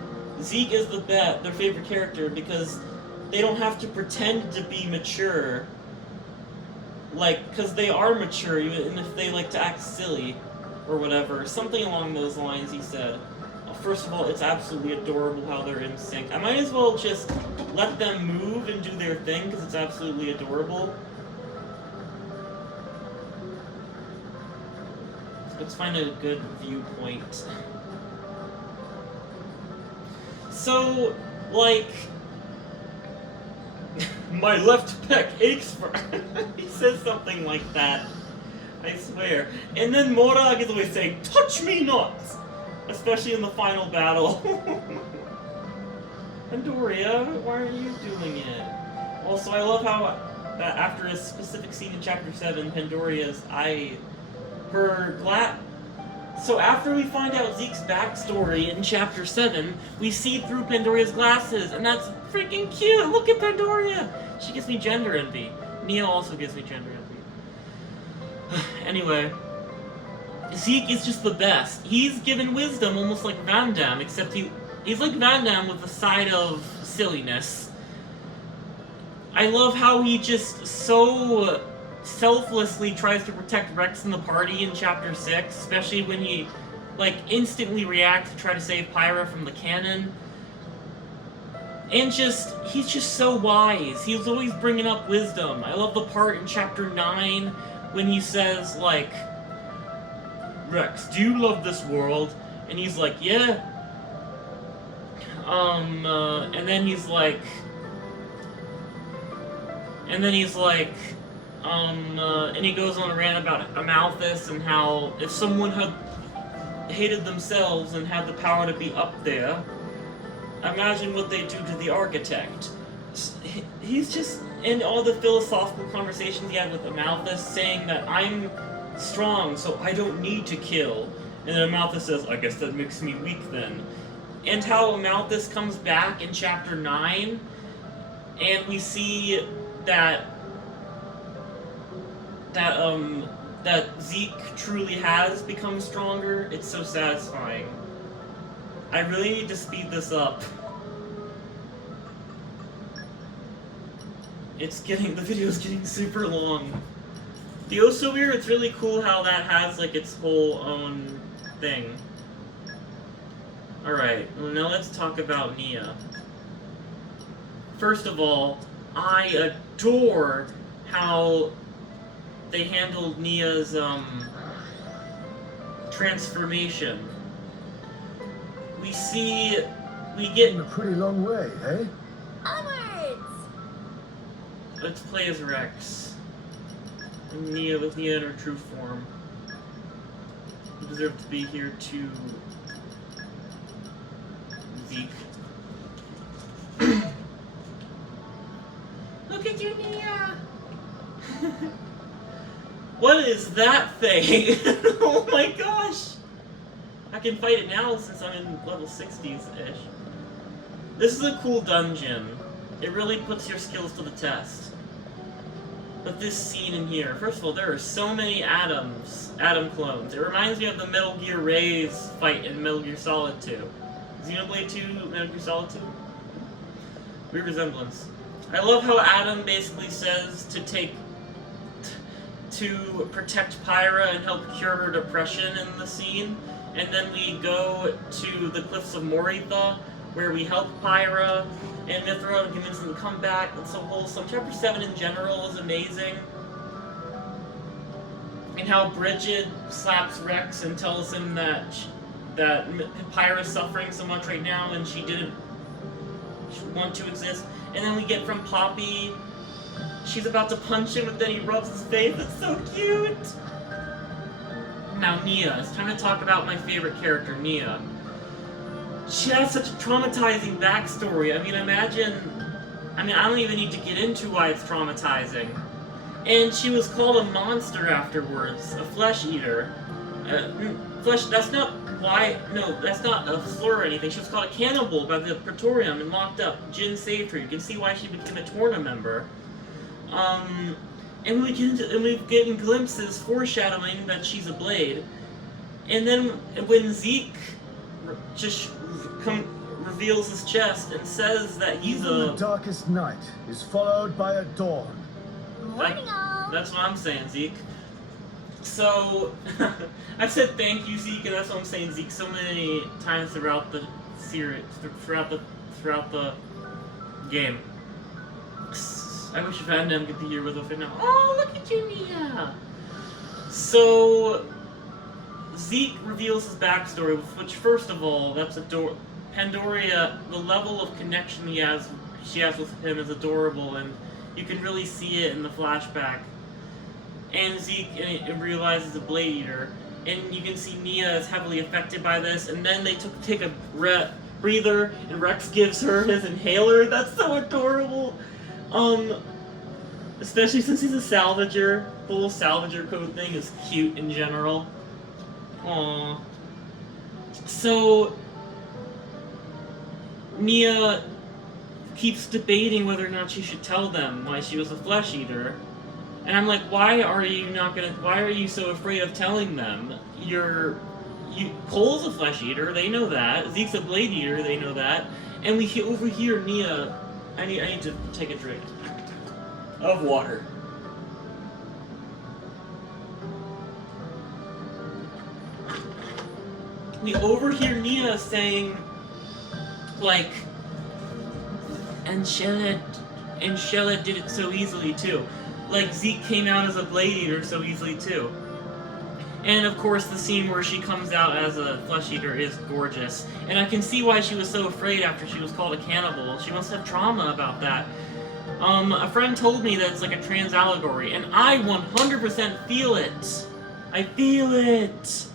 Zeke is their favorite character because they don't have to pretend to be mature. Like, because they are mature, even if they like to act silly or whatever. Something along those lines, he said. First of all, it's absolutely adorable how they're in sync. I might as well just let them move and do their thing because it's absolutely adorable. Let's find a good viewpoint. So, like, my left pec aches for... he says something like that. I swear. And then Morag is always saying, "Touch me not!" Especially in the final battle. Pandoria, why are you doing it? Also, I love how that after a specific scene in Chapter 7, Pandoria's So after we find out Zeke's backstory in Chapter 7, we see through Pandoria's glasses, and that's freaking cute! Look at Pandoria! She gives me gender envy. Neo also gives me gender envy. Anyway, Zeke is just the best. He's given wisdom almost like Van Damme, except he's like Van Damme with a side of silliness. I love how he just so selflessly tries to protect Rex and the party in Chapter 6, especially when he, like, instantly reacts to try to save Pyra from the cannon. And he's just so wise. He's always bringing up wisdom. I love the part in Chapter 9 when he says, like, "Rex, do you love this world?" And he's like, "Yeah." And then he's like, and he goes on a rant about Amalthus and how if someone had hated themselves and had the power to be up there, imagine what they'd do to the architect. He's just, in all the philosophical conversations he had with Amalthus, saying that I'm strong, so I don't need to kill. And then Amalthus says, "I guess that makes me weak then." And how Amalthus comes back in Chapter 9, and we see that Zeke truly has become stronger. It's so satisfying. I really need to speed this up. The video's getting super long. The Osovir, it's really cool how that has like its whole own thing. Alright, well, now let's talk about Nia. First of all, I adore how they handled Nia's transformation. we get. Came a pretty long way, eh? Onwards! Let's play as Rex. And Nia with Nia in her true form. You deserve to be here too, Zeke. Look at you, Nia! What is that thing? Oh my gosh! I can fight it now since I'm in level 60s-ish. This is a cool dungeon. It really puts your skills to the test. But this scene in here, first of all, there are so many Adam clones. It reminds me of the Metal Gear Rays fight in Metal Gear Solid 2. Xenoblade 2, Metal Gear Solid 2? Weird resemblance. I love how Adam basically says to protect Pyra and help cure her depression in the scene. And then we go to the Cliffs of Moritha, where we help Pyra and Mithra and convince them to come back. It's so wholesome. Chapter 7 in general is amazing. And how Bridget slaps Rex and tells him that Pyra's suffering so much right now and she didn't want to exist. And then we get from Poppy, she's about to punch him, but then he rubs his face. It's so cute! Now Nia, it's time to talk about my favorite character, Nia. She has such a traumatizing backstory. I mean, I don't even need to get into why it's traumatizing. And she was called a monster afterwards, a flesh eater. That's not a slur or anything. She was called a cannibal by the Praetorium and locked up. Jin saved her. You can see why she became a Torna member. And we've getting glimpses foreshadowing that she's a blade. And then when Zeke just reveals his chest and says that he's Even the darkest night is followed by a dawn. Morning, all. That's what I'm saying, Zeke. So, I've said thank you, Zeke, and that's what I'm saying, Zeke, so many times throughout the series, throughout the game. I wish Vandam could be here with us right now. Oh, look at you, Nia! So, Zeke reveals his backstory, which, first of all, that's Pandoria, the level of connection she has with him is adorable, and you can really see it in the flashback. And Zeke realizes a blade eater, and you can see Nia is heavily affected by this, and then they take a breather, and Rex gives her his inhaler. That's so adorable! Especially since he's a salvager. The whole salvager code thing is cute in general. Aww. So, Nia keeps debating whether or not she should tell them why she was a flesh eater. And I'm like, why are you so afraid of telling them? Cole's a flesh eater, they know that. Zeke's a blade eater, they know that. And we overhear Nia, I need to take a drink of water. We overhear Nia saying, like, and Shella did it so easily too. Like, Zeke came out as a blade eater so easily too. And of course the scene where she comes out as a flesh eater is gorgeous. And I can see why she was so afraid after she was called a cannibal. She must have trauma about that. A friend told me that it's like a trans allegory, and I 100% feel it. I feel it!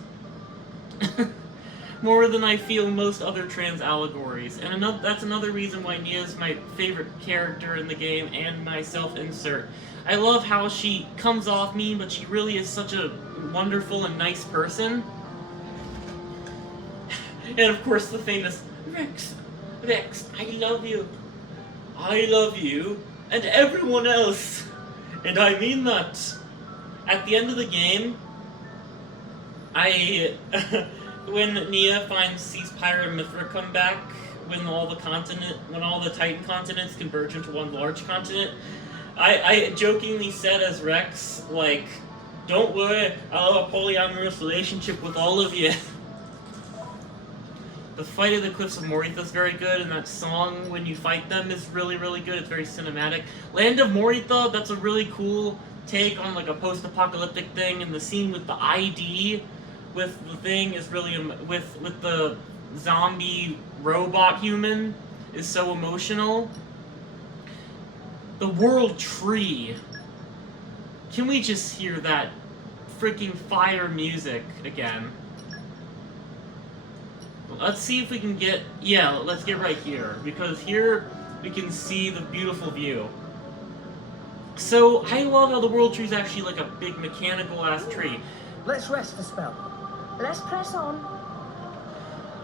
More than I feel most other trans allegories. And that's another reason why Nia's my favorite character in the game, and my self-insert. I love how she comes off mean, but she really is such a wonderful and nice person. And of course the famous, Rex, I love you. I love you, and everyone else. And I mean that. At the end of the game, when Nia sees Pyra and Mithra come back, when all the Titan continents converge into one large continent, I jokingly said as Rex, like, don't worry, I'll have a polyamorous relationship with all of you. The fight of the Cliffs of Moritha is very good, and that song, when you fight them, is really, really good. It's very cinematic. Land of Moritha, that's a really cool take on, like, a post-apocalyptic thing, and the scene with the ID with the thing is really, with the zombie robot human is so emotional. The World Tree. Can we just hear that freaking fire music again? Let's see if we can get... Yeah, let's get right here. Because here we can see the beautiful view. So, I love how the World Tree is actually like a big mechanical-ass tree. Let's rest a spell. Let's press on.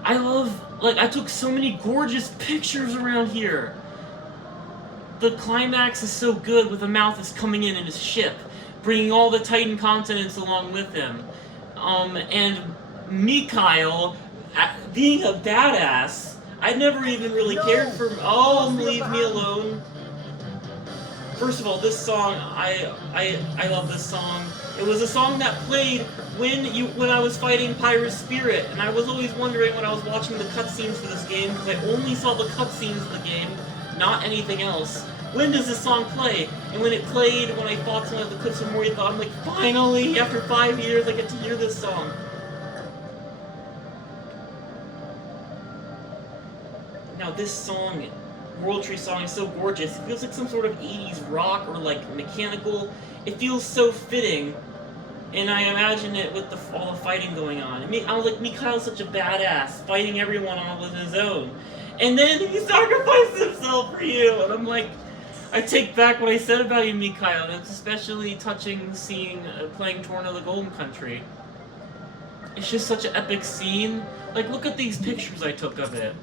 I love... Like, I took so many gorgeous pictures around here. The climax is so good with the Malthus coming in his ship, bringing all the Titan continents along with him. And Mikhail being a badass. I never even really cared for... Oh, leave me alone. First of all, this song, I love this song. It was a song that played when I was fighting Pyra's spirit, and I was always wondering when I was watching the cutscenes for this game, because I only saw the cutscenes of the game, not anything else. When does this song play? And when it played, when I fought some of the clips of Moria, I'm like, finally, after 5 years, I get to hear this song. Now this song, World Tree song, is so gorgeous. It feels like some sort of 80s rock or like mechanical. It feels so fitting, and I imagine it with all the fighting going on. I was like, Mikhail's such a badass, fighting everyone all on his own. And then he sacrificed himself for you, and I'm like, I take back what I said about you, Mikhail, and it's especially touching seeing, playing Torn of the Golden Country. It's just such an epic scene. Like, look at these pictures I took of it.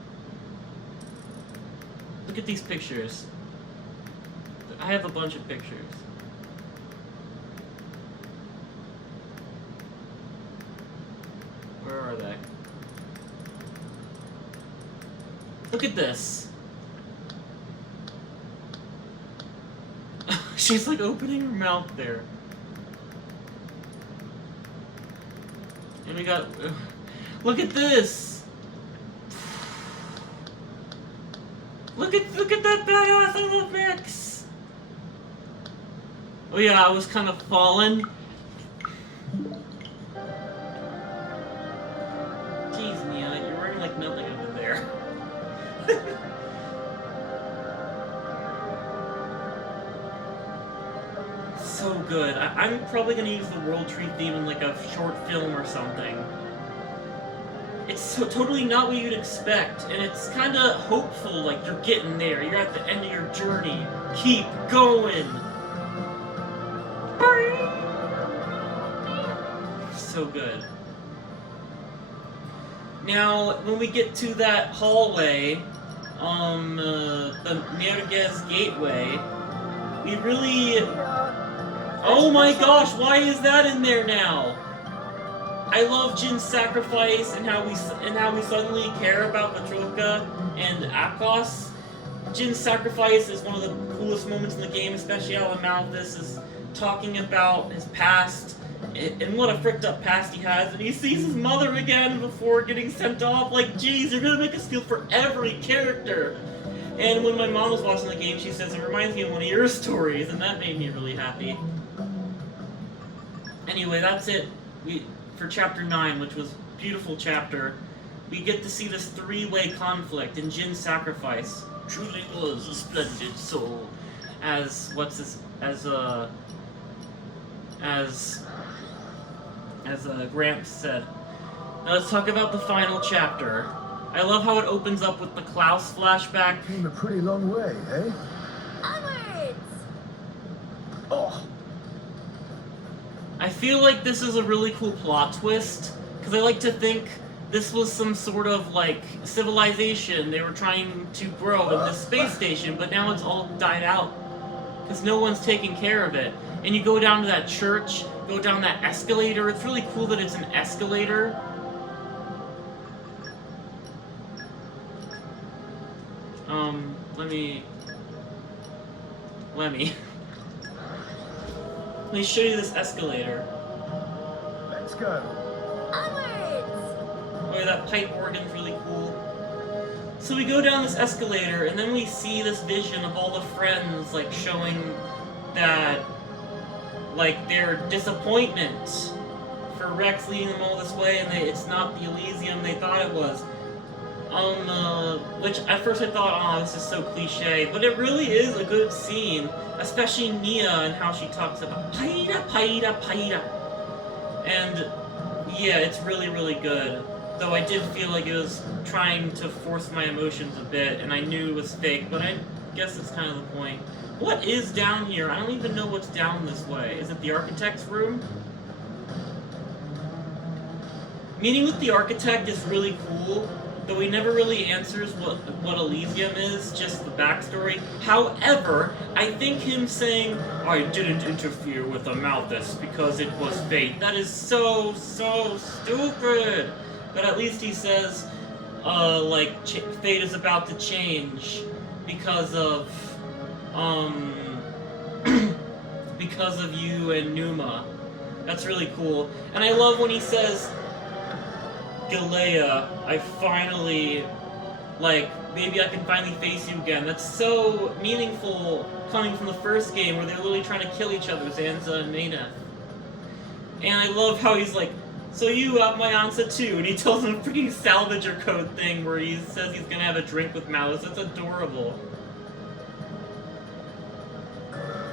Look at these pictures. I have a bunch of pictures. Where are they? Look at this. She's like opening her mouth there. And we got... Look at this! Look at that badass! I love Max! Oh yeah, I was kind of fallen. Jeez, Mia, you're wearing like nothing over there. So good. I'm probably gonna use the World Tree theme in like a short film or something. It's so totally not what you'd expect, and it's kind of hopeful, like you're getting there, you're at the end of your journey. Keep going! So good. Now, when we get to that hallway, the Merguez Gateway, we really... Oh my gosh, why is that in there now? I love Jin's sacrifice and how we suddenly care about Petrovka and Akos. Jin's sacrifice is one of the coolest moments in the game, especially how the Malthus is talking about his past and what a fricked up past he has, and he sees his mother again before getting sent off. Like, geez, you're gonna make us feel for every character. And when my mom was watching the game, she says it reminds me of one of your stories, and that made me really happy. Anyway, that's it. For Chapter 9, which was a beautiful chapter, we get to see this three-way conflict in Jin's sacrifice. Truly was a splendid soul, as Gramps said. Now let's talk about the final chapter. I love how it opens up with the Klaus flashback. Came a pretty long way, eh? Onwards! Oh, I feel like this is a really cool plot twist, because I like to think this was some sort of, like, civilization they were trying to grow in this space station, but now it's all died out, because no one's taking care of it. And you go down to that church, go down that escalator. It's really cool that it's an escalator. Let me show you this escalator. let's go. Onwards! Oh yeah, that pipe organ's really cool. So we go down this escalator, and then we see this vision of all the friends, like, showing that, like, their disappointment for Rex leading them all this way, and it's not the Elysium they thought it was. Which at first I thought, oh, this is so cliche, but it really is a good scene, especially Nia and how she talks about Paida, Paida, Paida. And yeah, it's really, really good. Though I did feel like it was trying to force my emotions a bit, and I knew it was fake, but I guess that's kind of the point. What is down here? I don't even know what's down this way. Is it the architect's room? Meeting with the architect is really cool, though he never really answers what Elysium is, just the backstory. However, I think him saying, I didn't interfere with Amalthus because it was fate, that is so stupid! But at least he says, fate is about to change because of, because of you and Numa. That's really cool. And I love when he says, Galea, I finally, maybe I can finally face you again. That's so meaningful coming from the first game where they're literally trying to kill each other, Zanza and Mayneth. And I love how he's like, so you have my answer too, and he tells him a freaking salvager code thing where he says he's gonna have a drink with Malice. That's adorable.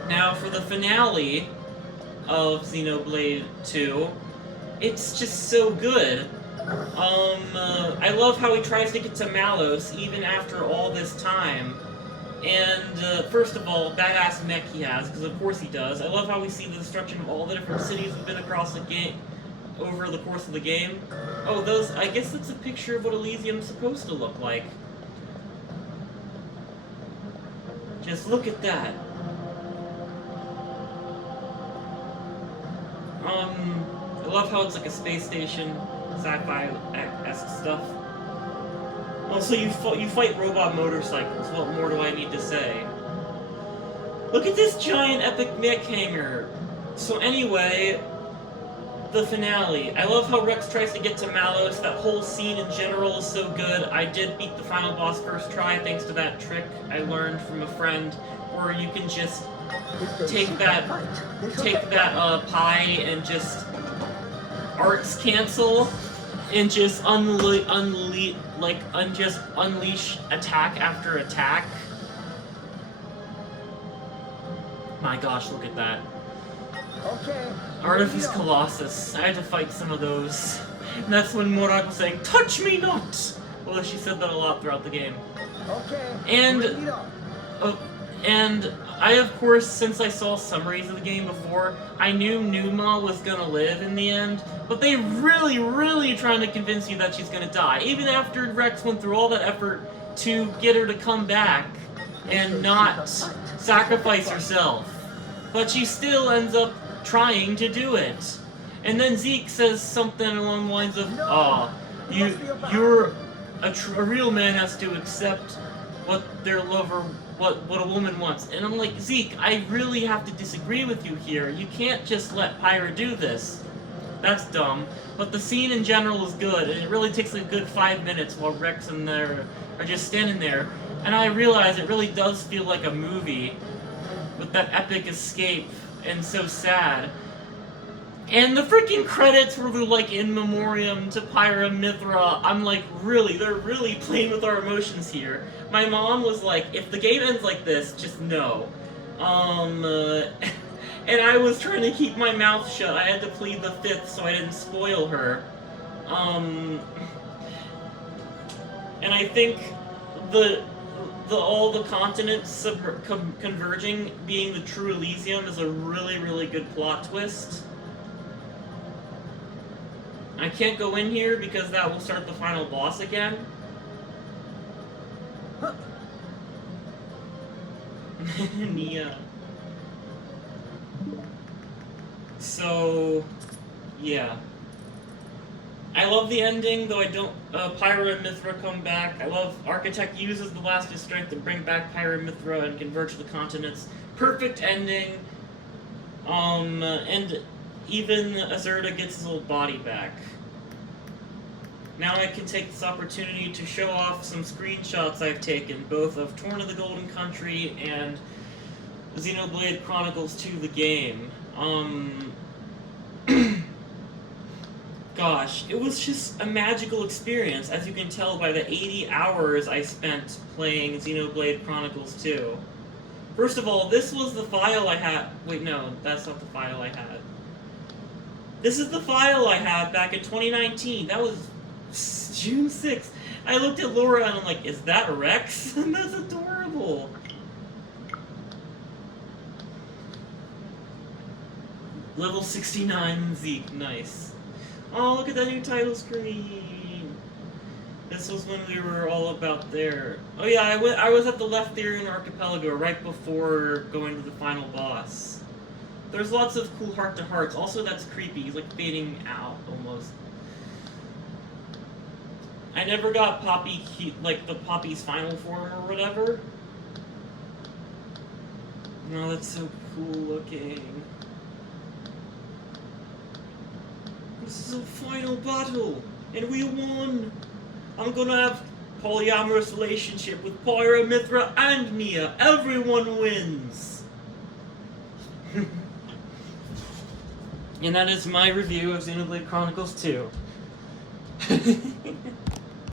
Now for the finale of Xenoblade 2, it's just so good. I love how he tries to get to Malos even after all this time. And, first of all, badass mech he has, because of course he does. I love how we see the destruction of all the different cities we've been across the game, over the course of the game. Oh, I guess that's a picture of what Elysium's supposed to look like. Just look at that. I love how it's like a space station, sci-fi-esque stuff. Also, you fight robot motorcycles. What more do I need to say? Look at this giant epic mech hangar. So anyway, the finale. I love how Rex tries to get to Malos. That whole scene in general is so good. I did beat the final boss first try thanks to that trick I learned from a friend, where you can just take that pie and just arts cancel and just unleash attack after attack. My gosh, look at that. Okay. ready Artifice to go. Colossus. I had to fight some of those. And that's when Morak was saying, touch me not! Well, she said that a lot throughout the game. Okay. And, ready to go. and I, of course, since I saw summaries of the game before, I knew Numa was gonna live in the end, but they really trying to convince you that she's gonna die. Even after Rex went through all that effort to get her to come back and not sacrifice herself. But she still ends up trying to do it. And then Zeke says something along the lines of, a real man has to accept what their lover, what a woman wants. And I'm like, Zeke, I really have to disagree with you here. You can't just let Pyra do this. That's dumb. But the scene in general is good, and it really takes a good 5 minutes while Rex and there are just standing there. And I realize it really does feel like a movie with that epic escape and so sad. And the freaking credits were like in memoriam to Pyra Mithra. I'm like, really? They're really playing with our emotions here. My mom was like, if the game ends like this, just no. And I was trying to keep my mouth shut. I had to plead the fifth so I didn't spoil her. And I think all the continents converging being the true Elysium is a really good plot twist. I can't go in here because that will start the final boss again. Nia. So, yeah. I love the ending, though I don't. Pyra and Mithra come back. I love Architect uses the last of his strength to bring back Pyra and Mithra and converge the continents. Perfect ending. And even Azurda gets his old body back. Now I can take this opportunity to show off some screenshots I've taken, both of Torn of the Golden Country and Xenoblade Chronicles 2, the game. Got gosh, it was just a magical experience, as you can tell by the 80 hours I spent playing Xenoblade Chronicles 2. First of all, this was the file I had. Wait, no, that's not the file I had. This is the file I had back in 2019. That was June 6th. I looked at Laura and I'm like, is that Rex? That's adorable. Level 69 Zeke, nice. Oh, look at that new title screen. This was when we were all about there. Oh yeah, I was at the Leftherian Archipelago right before going to the final boss. There's lots of cool heart-to-hearts. Also, that's creepy. He's like fading out almost. I never got Poppy, like the Poppy's final form or whatever. No, that's so cool looking. This is a final battle, and we won. I'm gonna have polyamorous relationship with Pyra, Mithra, and Mia. Everyone wins. And that is my review of Xenoblade Chronicles 2.